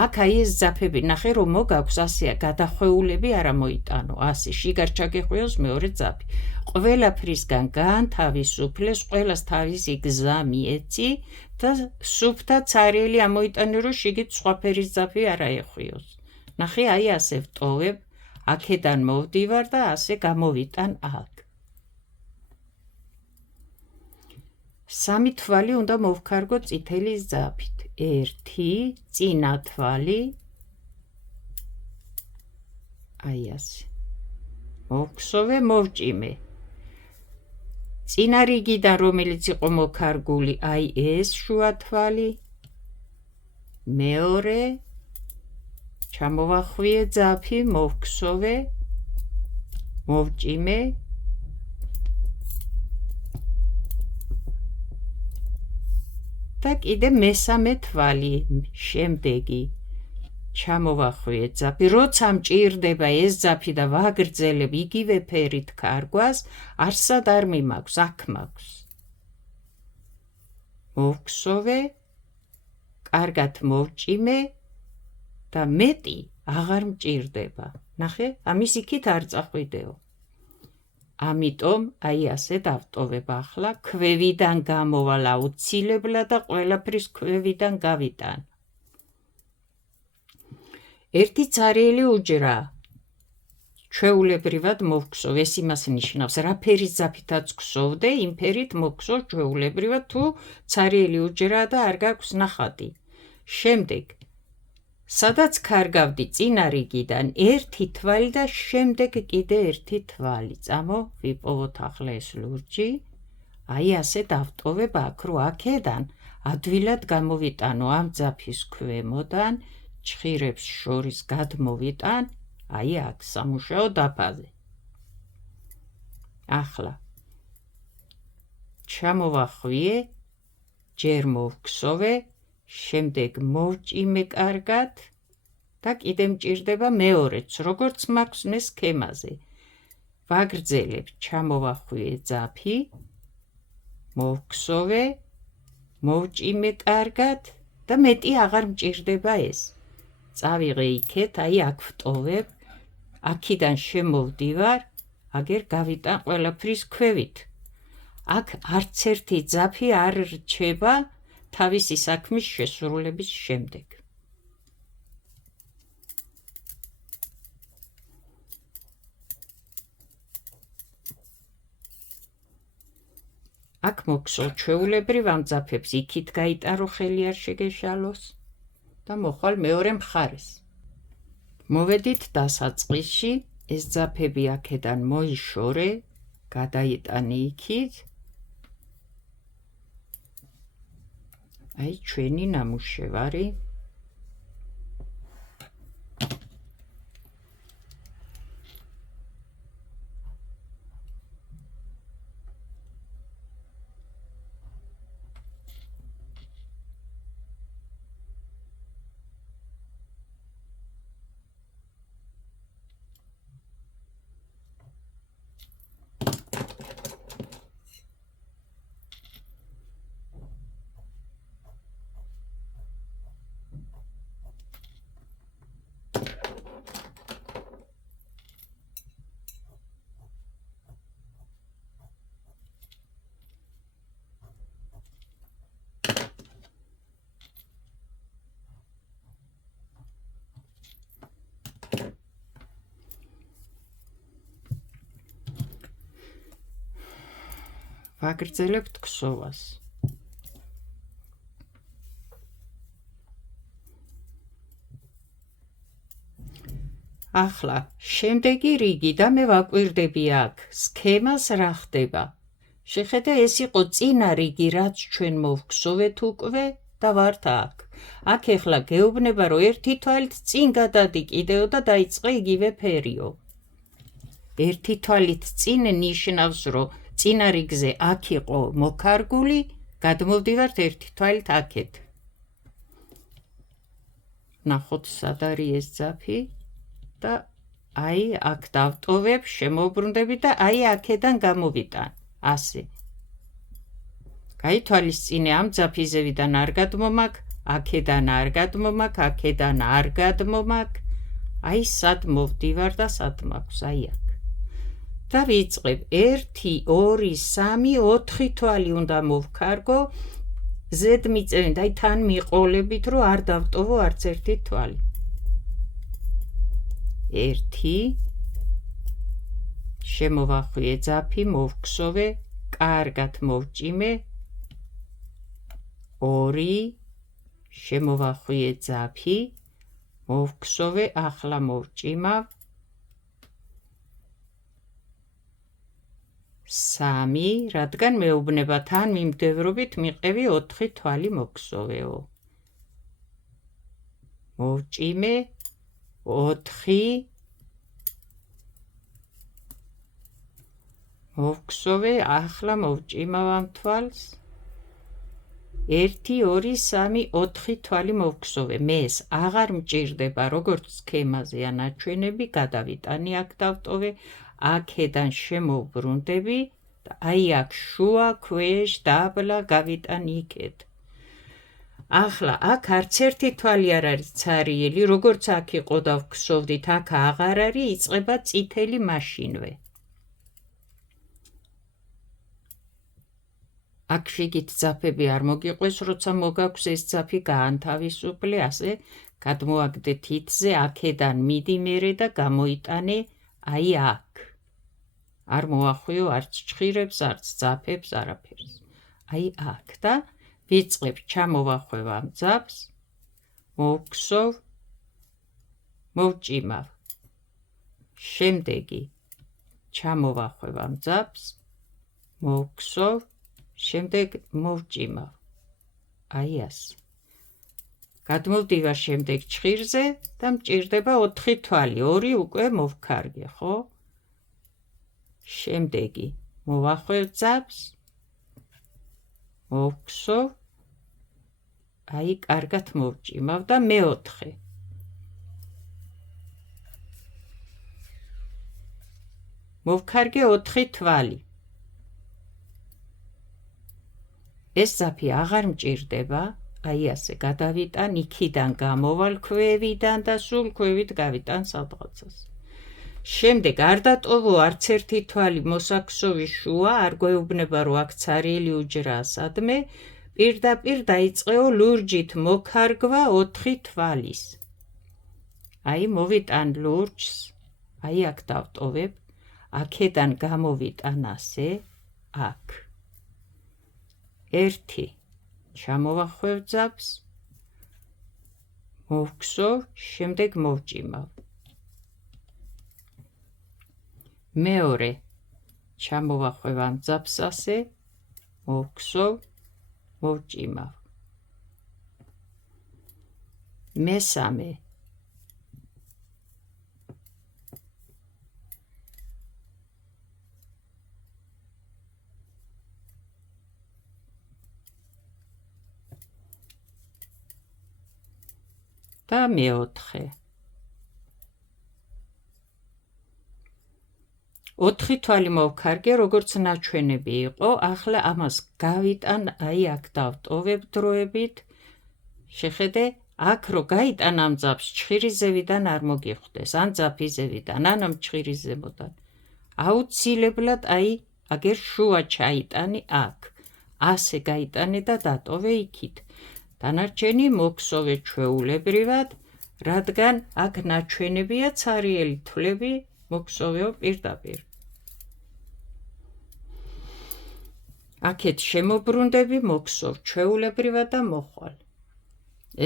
აქ აი ეს ძაფები ნახე, რომ მოგაქვს ასეა გადახვეულები არა მოიტანო, ასე შიგარ ჩაგეხვიოს მეორე ძაფი. ყველაფრისგან განთავისუფლეს, ყველას თავისი გზა მიეცი და სუფთა ცარიელი ამოიტანე, რომ შიგით სხვა ფერის ძაფი არ აეხვიოს. ნახე, აი ასე ვტოვებ, აქედან მოვდივარ და ასე გამოვიტან აქ. სამი თვალი უნდა მოვქარგო წითელის ძაფით. ერთი, წინა თვალი, აი ასე. მოვქსოვე, მოვჭიმე. წინა რიგიდან, რომელიც იყო მოკარგული, აი ეს შუა თვალი. მეორე, ჩამოვახვიე ძაფი, მოვქსოვე, მოვჭიმე. და კიდე მესამე თვალი, შემდეგი. ჩამოვახვიე ძაფი, როცა მჭირდება ეს ძაფი და ვაგრძელებ იგივე ფერით ქარგვას, არსად არ მიმაქვს, აქ მაქვს. მოვქსოვე, კარგად მოვჭიმე და მეტი აღარ მჭირდება. ნახე, ამის იქით არ წახვიდეო. ამიტომ აი ასე დავტოვებ ახლა, ქვევიდან გამოვალ აუცილებლად და ყველაფრის ქვევიდან გავიტან. ერთი ცარიელი უჯრა. ჩვეულებრივად მოვქსოვ, ეს იმას ნიშნავს, რა ფერის ძაფითაც ქსოვდე, იმ ფერით მოვქსოვ ჩვეულებრივად, თუ ცარიელი უჯრა და არ გაქვს ნახატი. შემდეგ, სადაც ქარგავდი წინა რიგიდან ერთი თვალი და შემდეგ კიდე ერთი თვალი. წამო, ვიპოვოთ ახლა ეს ლურჯი. აი ასე დავტოვებ აქ, რომ აქედან ადვილად გამოვიტანო ამ ძაფის ქვემოდან, ჭხირებს შორის გადმოვიტან, აი აქ სამუშაო დაფაზე. ახლა ჩამოვახვიე, ჯერ მოვქსოვე, შემდეგ მოვჭიმე კარგად და კიდე მჭირდება მეორეც, როგორც მაქვს მე სქემაზე. ვაგრძელებ, ჩამოვახვიე ძაფი, მოვქსოვე, მოვჭიმე კარგად და მეტი აღარ მჭირდება ეს. წავიღე იქეთ, აი აქ ვტოვებ, აქიდან შემოვდივარ, აგერ გავიტან ყველაფრის ქვევით. აქ არც ერთი ძაფი არ რჩება თავისი საქმის შესრულების შემდეგ. აქ მოქსოვ ჩვეულებრივ ამ ძაფებს იქით გაიტან, რომ ხელი არ შეგეშალოს და მოხვალ მეორე მხარეს. მოვედით დასაწყისში, ეს ძაფები აქედან მოიშორე, გადაიტანი იქით აი ჩვენი ნამუშევარი. ვაგრძელებთ ქსოვას. ახლა შემდეგი რიგი და მე ვაკვირდები აქ სქემას რა ხდება. შეხედე ეს იყო წინა რიგი რაც ჩვენ მოვგსოვეთ უკვე და ვართ აქ. აქ ეხლა გეუბნება რომ ერთი თვალით წინ გადადი კიდეო და დაიწყე იგივე ფერიო. ერთი თვალით წინ ნიშნავს რომ წინა რიგზე აქ იყო მოკარგული, გადმოვდივართ ერთი თვალით აქეთ. ნახოთ სად არის ეს ძაფი და აი აქ დავტოვებ, შემოვბრუნდები და აი აქედან გამოვიტან. ასე. გაითვალისწინე ამ ძაფიზევიდან არ გადმომაქ, აქედან არ გადმომაქ, აქედან არ გადმომაქ. აი სად მოვდივარ და სად მაქვს, აი აქ. და ვიწყებ 1 2 3 4 თვალი უნდა მოვქარგო ზედ მიწევენ და თან მიყოლებით რომ არ დავტოვო არც ერთი თვალი. 1 შემოვახვიე ძაფი, მოვგსოვე, კარგად მოვჭიმე. 2 შემოვახვიე ძაფი, მოვგსოვე, ახლა მოვჭიმავ. 3 რადგან მეუბნება თან მიმდევრობით მიყევი 4 თვალი მოგსოვეო. მოვჭიმე 4 მოვგსოვე, ახლა მოვჭიმავ ამ თვალს. 1 2 3 4 თვალი მოვგსოვე. მე ეს აღარ მჭირდება როგორც სქემაზეა ნაჩვენები, გადავიტანი აქ დავტოვე. აქედან შემოვბრუნდები და აი აქ შუა, ქვეშ, დაბლა გავიტან იქეთ. ახლა აქ არც ერთი თვალი არ არის ცარიელი, როგორც აქ იყო და ვგსოვდით, აქ აღარ არის, იწყება წითელი მაშინვე. აქ შიგით ძაფები არ მოგიყვეს, როცა მოგაქვს ეს ძაფი გაანთავისუფლე, ასე გადმოაგდე თითზე, აქედან მიდი მერე და გამოიტანე აი აქ. არ მოახვიო არც ჭხირებს, არც ძაფებს, არაფერს. აი აქ და ვიწყებ, ჩამოვახვევ ამ ძაფს, მოვგსოვ, მოვჭიმავ. შემდეგი ჩამოვახვევ ამ ძაფს, მოვგსოვ, შემდეგ მოვჭიმავ. აი ასე. გადმოვდივარ შემდეგ ჭხირზე და მჭირდება 4 თვალი, 2 უკვე მოვქარგე, ხო? შემდეგი მოვახვევ ძაფს, მოვგსოვ, აი კარგად მოვჭიმავ და მეოთხე. მოვქარგე 4 თვალი. ეს ძაფი აღარ მჭირდება, აი ასე გადავიტან, იქიდან გამოვალ ქვევიდან და სულ ქვევით გავიტან სადღაცას. შემდეგ არ დატოვო არც ერთი თვალი მოსაქსოვი შუა, არ გვეუბნება რომ აქ ცარიელი უჯრაა სადმე, პირდაპირ დაიწყეო ლურჯით მოქარგვა 4 თვალის. აი მოვიტან ლურჯს, აი აქ დავტოვებ, აქედან გამოვიტან ასე, აქ. 1 ჩამოვახვევ ძაფს, მოვგსოვ, შემდეგ მოვჭიმავ. მეორე ჩამოვახვევ ამ ძაფს ასე, მოვგსოვ, მოვჭიმავ. მესამე და მეოთხე 4 თვალი მოვქარგე, როგორც ნაჩვენები იყო, ახლა ამას გავიტან, აი აქ დავტოვებ დროებით. შეხედე, აქ რო გაიტან ამ ძაფს, ჩხირის ზევიდან არ მოგიხვდეს, ან ძაფის ზევიდან, ან მჩხირის ზემოდან. აუცილებლად აი აგერ შუა ჩაიტანი აქ. ასე გაიტანე და დატოვე იქით. დანარჩენი მოგსოვე ჩვეულებრივად, რადგან აქ ნაჩვენებია ცარიელი თვლები მოგსოვეო პირდაპირ. აქეთ შემოbrundები მოგსოვ ჩვეულებრივად და მოხვალ.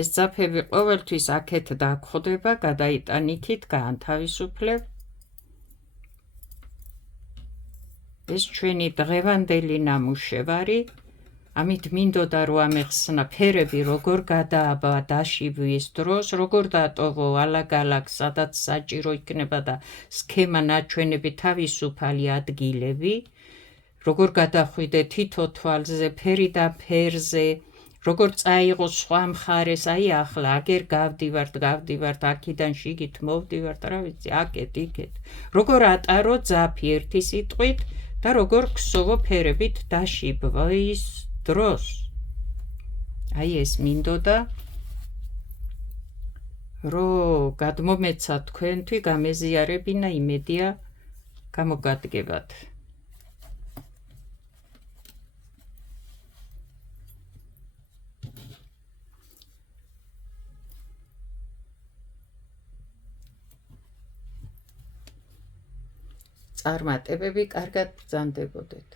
ეს ძაფები ყოველთვის აქეთ დაგხვდება, გადაიტან იქით, გაანთავისუფლებ. ეს ჩვენი დღევანდელი ნამუშევარი. ამით მინდოდა რომ ამეხსნა ფერები როგორ გადააბა დაშიბვის დროს, როგორ დატოვო ალაგ-ალაგ, სადაც საჭირო იქნება და სქემა ნაჩვენები თავისუფალი ადგილები, როგორ გადახვიდე თითო თვალზე, ფერიდან ფერზე, როგორ წაიღო სხვა მხარეს, აი ახლა აგერ გავდივართ, აქიდან შიგით მოვდივართ, რა ვიცი, აქეთ, იქეთ. როგორ ატარო ძაფი ერთი სიტყვით და როგორ ქსოვო ფერებით დაშიბვის დროს. აი ეს მინდოდა რომ გადმომეცა თქვენთვი, გამეზიარებინა, იმედია გამოგადგებათ. წარმატებები, კარგად ბრძანდებოდეთ.